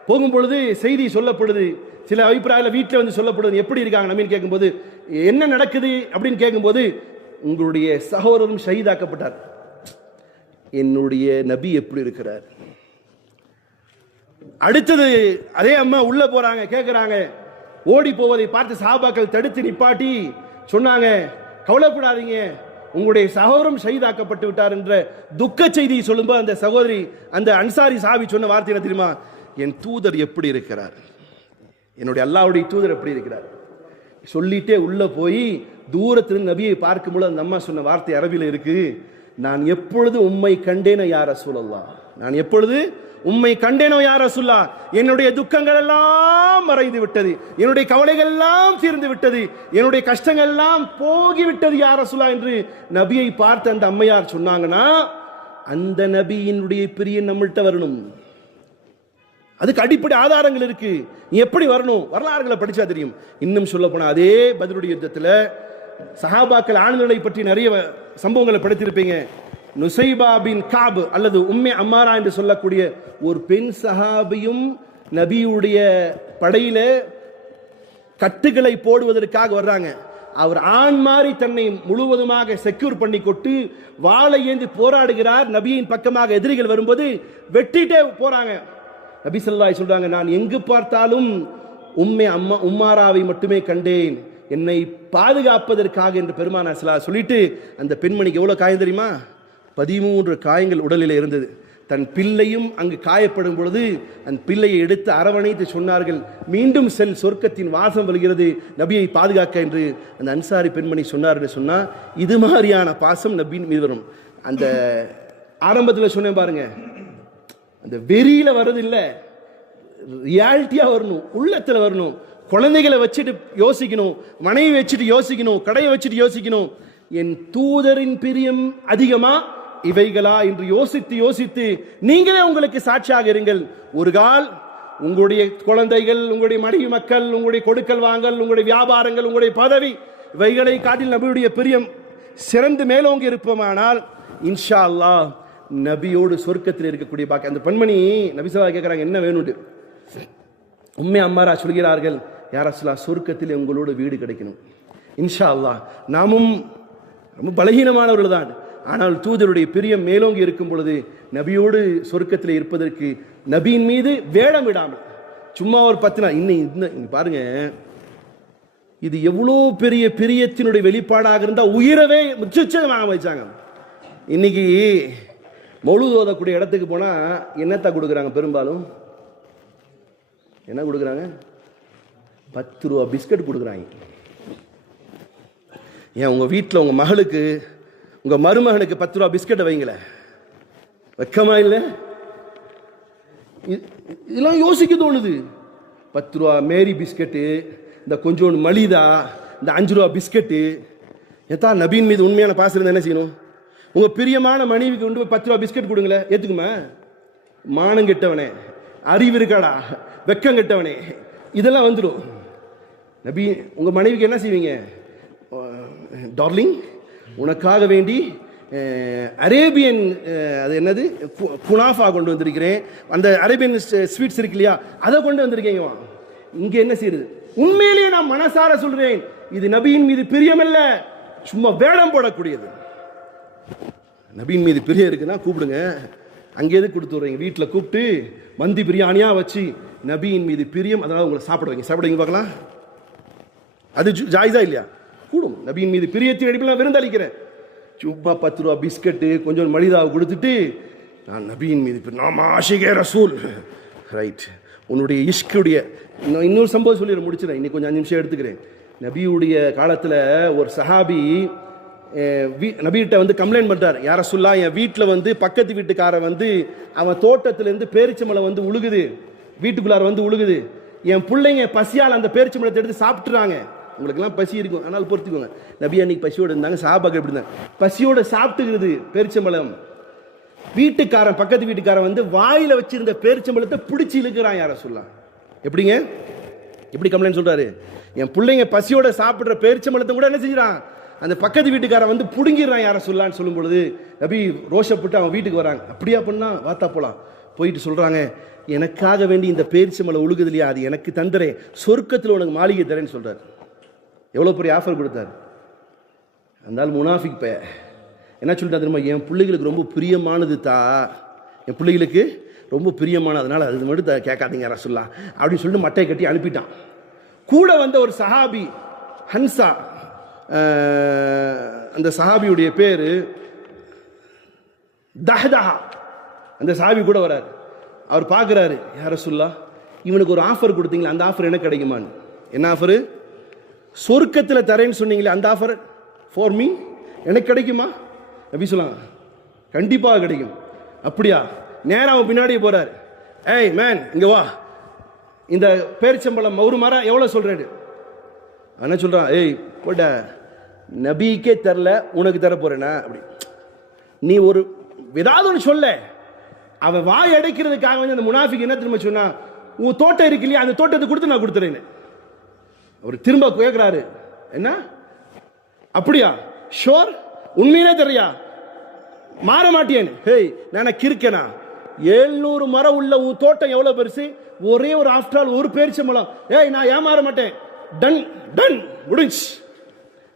போகும் பொழுது செய்தி சொல்லப்படுது, சில அபிப்பிராயம் வீட்டில் வந்து சொல்லப்படுது, எப்படி இருக்காங்க நபின்னு கேட்கும்போது, என்ன நடக்குது அப்படின்னு கேட்கும்போது, உங்களுடைய சகோதரரும் ஷஹீதாக்கப்பட்டார். என்னுடைய நபி எப்படி இருக்கிறார்? அடுத்தது அதே அம்மா உள்ள போறாங்க, கேட்கிறாங்க. ஓடி போவதை பார்த்து சஹாபாக்கள் தடுத்து நிப்பாட்டி சொன்னாங்க, கவலைப்படாதீங்க, உங்களுடைய சகோதரம் ஷஹீதாக்கப்பட்டு விட்டார் என்ற துக்க செய்தியை சொல்லும்போது அந்த சகோதரி, அந்த அன்சாரி சஹாபி சொன்ன வார்த்தை என்ன தெரியுமா? என் தூதர் எப்படி இருக்கிறார், என்னுடைய அல்லாஹ்வுடைய தூதர் எப்படி இருக்கிறார் சொல்லிட்டே உள்ள போய் தூரத்திலிருந்து நபியை பார்க்கும்போது அந்த அம்மா சொன்ன வார்த்தை அரபியில் இருக்கு, நான் எப்பொழுது உம்மை கண்டேனோ யா ரசூலல்லாஹ், நான் எப்பொழுது உம்மை கண்டேனோ யா ரசூலல்லாஹ், என்னுடைய துக்கங்கள் எல்லாம் மறைந்து விட்டது, என்னுடைய கவலைகள் எல்லாம் தீர்ந்து விட்டது, என்னுடைய கஷ்டங்கள் எல்லாம் போகிவிட்டது யா ரசூலல்லாஹ் என்று நபியை பார்த்து அந்த அம்மையார் சொன்னாங்கன்னா, அந்த நபியினுடைய பிரியம் நம்மள்கிட்ட வரணும். அதுக்கு அடிப்படை ஆதாரங்கள் இருக்கு. நீ எப்படி வரணும்? வரலாறுகளை படிச்சா தெரியும். இன்னும் சொல்ல போனா அதே பத்ருடைய யுத்தத்தில் சஹாபாக்கள் ஆண்களை பற்றி நிறைய சம்பவங்களை படித்திருப்பீங்க. நுசைபா பின் காப் அல்லது உம்மே அம்மாரா என்று சொல்லக்கூடிய ஒரு பெண் சஹாபியும் நபியுடைய படையில கட்டுகளை போடுவதற்காக வர்றாங்க. அவர் ஆண் மாறி தன்னை முழுவதுமாக செக்யூர் பண்ணி கொண்டு வாளை ஏந்தி போராடுகிறார். நபியின் பக்கமாக எதிரிகள் வரும்போது வெட்டிட்டே போறாங்க. நபி ஸல்லல்லாஹு அலைஹி சொல்றாங்க, நான் எங்கு பார்த்தாலும் உம்மாராவை மட்டுமே கண்டேன், என்னை பாதுகாப்பதற்காக என்று பெருமானார் ஸல்லல்லாஹு அலைஹி சொல்லிட்டு அந்த பெண்மணிக்கு எவ்வளவு காயம் தெரியுமா? 13 காயங்கள் உடலில் இருந்தது. தன் பிள்ளையும் அங்கு காயப்படும் பொழுது அந்த பிள்ளையை எடுத்து அரவணைத்து சொன்னார்கள், மீண்டும் செல், சொர்க்கத்தின் வாசம் வருகிறது, நபியை பாதுகாக்க என்று அந்த அன்சாரி பெண்மணி சொன்னார் என்று சொன்னா, இது மாதிரியான பாசம் நபியின் மீது வரும். அந்த ஆரம்பத்தில் சொன்னேன் பாருங்க, அந்த வெறியில வர்றது இல்ல, ரியாலிட்டியா வரணும், உள்ளத்துல வரணும். குழந்தைகளை வச்சுட்டு யோசிக்கணும், மனைவி வச்சுட்டு யோசிக்கணும், கடையை வச்சுட்டு யோசிக்கணும், என் தூதரின் பிரியம் அதிகமா இவைகளா என்று யோசித்து யோசித்து நீங்களே உங்களுக்கு சாட்சியாக இருங்கள். ஒரு கால் உங்களுடைய குழந்தைகள், உங்களுடைய மனைவி மக்கள், உங்களுடைய கொடுக்கல் வாங்கல், உங்களுடைய வியாபாரங்கள், உங்களுடைய பதவி, இவைகளை காட்டில் நபியுடைய பிரியம் சிறந்து மேலோங்கி இருப்போமானால் இன்ஷா அல்லாஹ் நபியோடு சொர்க்கத்தில் இருக்கக்கூடிய பாக்கி. அந்த பெண்மணி நபி ஸல்லல்லாஹு அலைஹி கேட்கிறாங்க, என்ன வேணும்? உம்மே அம்மாரா சொல்கிறார்கள், யா ரசூலல்லாஹ், சொர்க்கத்தில் உங்களோட வீடு கிடைக்கணும் இன்ஷா அல்லாஹ். நாமும் ரொம்ப பலகீனமானவர்கள் தான், ஆனால் தூதருடைய பிரியம் மேலோங்கி இருக்கும் பொழுது நபியோடு சொர்க்கத்தில் இருப்பதற்கு நபியின் மீது வேடம் விடாமல் சும்மா ஒரு 10 நாள் இன்னும் பாருங்க, இது எவ்வளோ பெரிய பிரியத்தினுடைய வெளிப்பாடாக இருந்தால் உயிரவே முச்சமாக வச்சாங்க. இன்னைக்கு மௌலூத் ஓதக்கூடிய இடத்துக்கு போனால் என்னத்தை கொடுக்குறாங்க? பெரும்பாலும் என்ன கொடுக்குறாங்க? 10 ரூபா பிஸ்கட் கொடுக்குறாங்க. ஏன் உங்கள் வீட்டில் உங்கள் மகளுக்கு, உங்கள் மருமகனுக்கு 10 ரூபா பிஸ்கட்டை வைங்கள, வெக்கமா இல்லை? இதெல்லாம் யோசிக்க தோணுது. 10 ரூபா மேரி பிஸ்கட்டு, இந்த கொஞ்சோண்டு மலிதா, இந்த 5 ரூபா பிஸ்கட்டு. எத்தா நபியின் மீது உண்மையான பாசம் இருந்தால் என்ன செய்யணும்? உங்க பிரியமான மனைவிக்கு கொண்டு போய் 10 ரூபா பிஸ்கட் கொடுங்களே, ஏத்துக்குமா? மானம் கெட்டவனே, அறிவு இருக்காடா, வெக்கம் கெட்டவனே, இதெல்லாம் வந்துடும். நபி உங்க மனைவிக்கு என்ன செய்வீங்க? டார்லிங், உனக்காக வேண்டி அரேபியன், அது என்னது, குனாஃபா கொண்டு வந்திருக்கிறேன், அந்த அரேபியன் ஸ்வீட்ஸ் இருக்கு இல்லையா, அதை கொண்டு வந்திருக்கீங்க. இங்க என்ன செய்யுது? உண்மையிலேயே நான் மனசார சொல்றேன், இது நபியின் மீது பிரியமல்ல, சும்மா வேடம் போடக்கூடியது. நபியின் மீது பிரியம் இருக்குன்னா கூப்பிடுங்க, அங்கே எது கொடுத்து விடுறீங்க? வீட்டில் கூப்பிட்டு மந்தி பிரியாணியா வச்சு நபியின் மீது பிரியம், அதனால உங்களை சாப்பிடுவீங்க பார்க்கலாம். அது ஜாயிஸா இல்லையா? கூடும். நபியின் மீது பிரியத்தின் அடிப்பில் விருந்தளிக்கிறேன். சும்மா 10 ரூபா பிஸ்கட்டு கொஞ்சம் மலிதாவை கொடுத்துட்டு நான் நபியின் மீது நாம ஆஷிகே ரசூல், ரைட், உன்னுடைய இஷ்குடைய இன்னொரு சம்பவம் சொல்லி முடிச்சுறேன், இன்னைக்கு கொஞ்சம் 5 நிமிஷம் எடுத்துக்கிறேன். நபியுடைய காலத்தில் ஒரு சஹாபி நபிகிட்ட வந்து கம்ப்ளைண்ட் பண்றாரு, யார சொல்லா, என் வீட்டில் வந்து பக்கத்து வீட்டுக்காரன் வந்து அவன் தோட்டத்திலேருந்து பேரிச்சம்பழம் வந்து உழுகுது, வீட்டுக்குள்ளார வந்து உழுகுது, என் பிள்ளைங்க பசியால் அந்த பேரிச்சம்பழத்தை எடுத்து சாப்பிட்டுறாங்க. உங்களுக்கெல்லாம் பசி இருக்கும், ஆனால் பொறுத்துக்கோங்க. நபி அன்னைக்கு பசியோடு இருந்தாங்க, சஹாபாக்கள் எப்படி இருந்தாங்க? பசியோட சாப்பிட்டுக்கிறது பேரிச்சம்பழம். வீட்டுக்காரன், பக்கத்து வீட்டுக்காரன் வந்து வாயில வச்சிருந்த பேரிச்சம்பழத்தை பிடிச்சி இழுக்கிறான். யார சொல்லலாம்? எப்படிங்க? எப்படி கம்ப்ளைண்ட் சொல்றாரு? என் பிள்ளைங்க பசியோட சாப்பிடுற பேரிச்சம்பழத்தை கூட என்ன செஞ்சிடான், அந்த பக்கத்து வீட்டுக்காரன் வந்து புடுங்கிடுறான். யார சொல்லான்னு சொல்லும் பொழுது நபி ரோஷப்பட்டு அவன் வீட்டுக்கு வராங்க. அப்படியா பண்ணா வாத்தா போலாம், போயிட்டு சொல்கிறாங்க, எனக்காக வேண்டி இந்த பேரிச்சம்பழம் ஒழுகுது இல்லையா, அது எனக்கு தந்துறேன், சொர்க்கத்தில் உனக்கு மாளிகை தரேன்னு சொல்கிறார். எவ்வளோ பெரிய ஆஃபர் கொடுத்தார். அந்த முனாஃபிக் பைய என்ன சொல்லிட்டா தெரியுமா, என் பிள்ளைகளுக்கு ரொம்ப பிரியமானது என் பிள்ளைகளுக்கு ரொம்ப பிரியமான, அதனால் அது மட்டும் கேட்காதீங்க ரசூலுல்லாஹ் அப்படின்னு சொல்லிட்டு மட்டையை கட்டி அனுப்பிட்டான். கூட வந்த ஒரு சஹாபி ஹன்சா, அந்த சஹாபியுடைய பேர் தஹ்தஹா, அந்த சஹாபி கூட வராரு. அவர் பார்க்குறாரு, யா ரசூலுல்லாஹ் இவனுக்கு ஒரு ஆஃபர் கொடுத்தீங்களா, அந்த ஆஃபர் எனக்கு கிடைக்குமான்னு. என்ன ஆஃபரு? சொர்க்கத்தில் தரேன்னு சொன்னீங்களே அந்த ஆஃபர் ஃபார் மீ எனக்கு கிடைக்குமா? நபி சொல்லாங்க, கண்டிப்பாக கிடைக்கும். அப்படியா? நேராக அவன் பின்னாடியே போறாரு. ஏய் மேன் இங்கே வா, இந்த பேரிச்சம்பழம் ஒரு மரம் எவ்வளோ சொல்கிறேன்? என்ன சொல்கிறான், ஏய் போட்ட நபிக்கே தரல உனக்கு தர போறேனா? அப்படி நீ ஒரு ஏதாவது ஒன்று சொல்ல. அவன் வாய் அடைக்கிறதுக்காக வந்து அந்த முனாஃபிக் என்ன திரும்ப சொன்னா, உன் தோட்டம் இருக்கு இல்லையா, அந்த தோட்டத்தை கொடுத்து நான் கொடுத்துறேன்னு. அவர் திரும்ப கேட்கிறாரு, என்ன அப்படியா, ஷோர், உண்மையிலே தெரியா, மாற மாட்டேன். ஹேய் நான் கிறுக்கேனா, 700 மரம் உள்ள உன் தோட்டம் எவ்வளவு பெருசு, ஒரே ஒரு ஆஃப்டர் ஆல் ஒரு பேரிச்சம்பழம், ஏய் நான் ஏமாற மாட்டேன், டன் டன் முடிஞ்சு.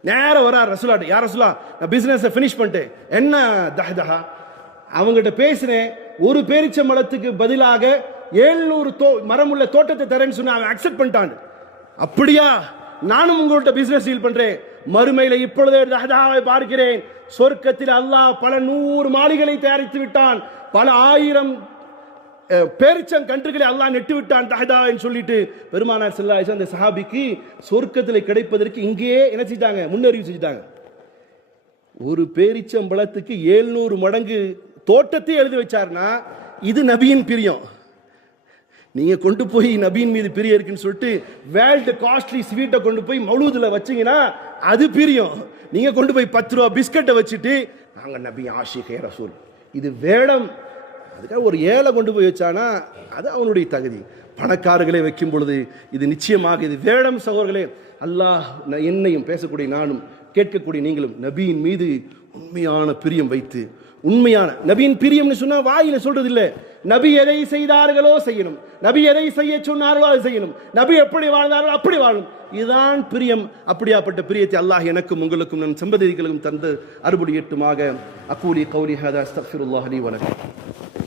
நேரம் வரார் ரசூலுல்லாஹ், யார் ரசூலுல்லாஹ் நான் பிசினஸை ஃபினிஷ் பண்ணிட்டேன். என்ன தஹ்தஹா, அவங்ககிட்ட பேசினேன், ஒரு பேரிச்சம்பழத்துக்கு பதிலாக 700 மரம் உள்ள தோட்டத்தை தரேன்னு சொன்ன, அவன் அக்செப்ட் பண்ணிட்டான். அப்படியா, நானும் உங்கள்கிட்ட பிசினஸ் டீல் பண்றேன், மறுமையில இப்பொழுதே தஹ்தஹாவை பார்க்கிறேன், சொர்க்கத்தில் அல்லாஹ் பல 100 மாளிகளை தயாரித்து விட்டான், பல 1000 பேரிச்சங்கன்றுகளை அல்லாஹ் நெட்டு விட்டான் தஹ்தான்னு சொல்லிட்டு பெருமானார் ஸல்லல்லாஹு அலைஹி வஸல்லம் அந்த சஹாபிக்கு சொர்க்கத்தில் கிடைப்பதற்கு இங்கேயே என்ன செஞ்சாங்க, முன்னறிவு செஞ்சுட்டாங்க. ஒரு பேரிச்சம்பழத்துக்கு 700 மடங்கு தோட்டத்தை எழுதி வச்சார்னா இது நபியின் பிரியம். நீங்க கொண்டு போய் நபியின் மீது பிரியம் இருக்குன்னு சொல்லிட்டு வேர்ல்டு காஸ்ட்லி ஸ்வீட்டை கொண்டு போய் மௌலூதுல வச்சீங்கன்னா அது பிரியம். நீங்க கொண்டு போய் 10 ரூபா பிஸ்கட்டை வச்சுட்டு நாங்க நபி ஆஷிகே ரசூல், இது வேடம். அதுக்காக ஒரு ஏழை கொண்டு போய் வச்சானா அது அவனுடைய தகுதி. பணக்காரர்களே வைக்கும் பொழுது இது நிச்சயமாக இது வேடம். சகோதரர்களே, அல்லாஹ் என்னையும் பேசக்கூடிய நானும் கேட்கக்கூடிய நீங்களும் நபியின் மீது உண்மையான பிரியம் வைத்து, உண்மையான நபியின் பிரியம்னு சொன்னா வாயில சொல்றது இல்லை, நபி எதை செய்தார்களோ செய்யணும், நபி எதை செய்ய சொன்னார்களோ அதை செய்யணும், நபி எப்படி வாழ்ந்தார்களோ அப்படி வாழணும், இதுதான் பிரியம். அப்படியாப்பட்ட பிரியத்தை அல்லாஹ் எனக்கும் உங்களுக்கும் நம் சம்பதிகளுக்கும் தந்து அருள்புரியட்டுமாக. அகூலி கௌலி ஹதா அஸ்தக்ஃபிருல்லாஹ் லி வ லக்கும்.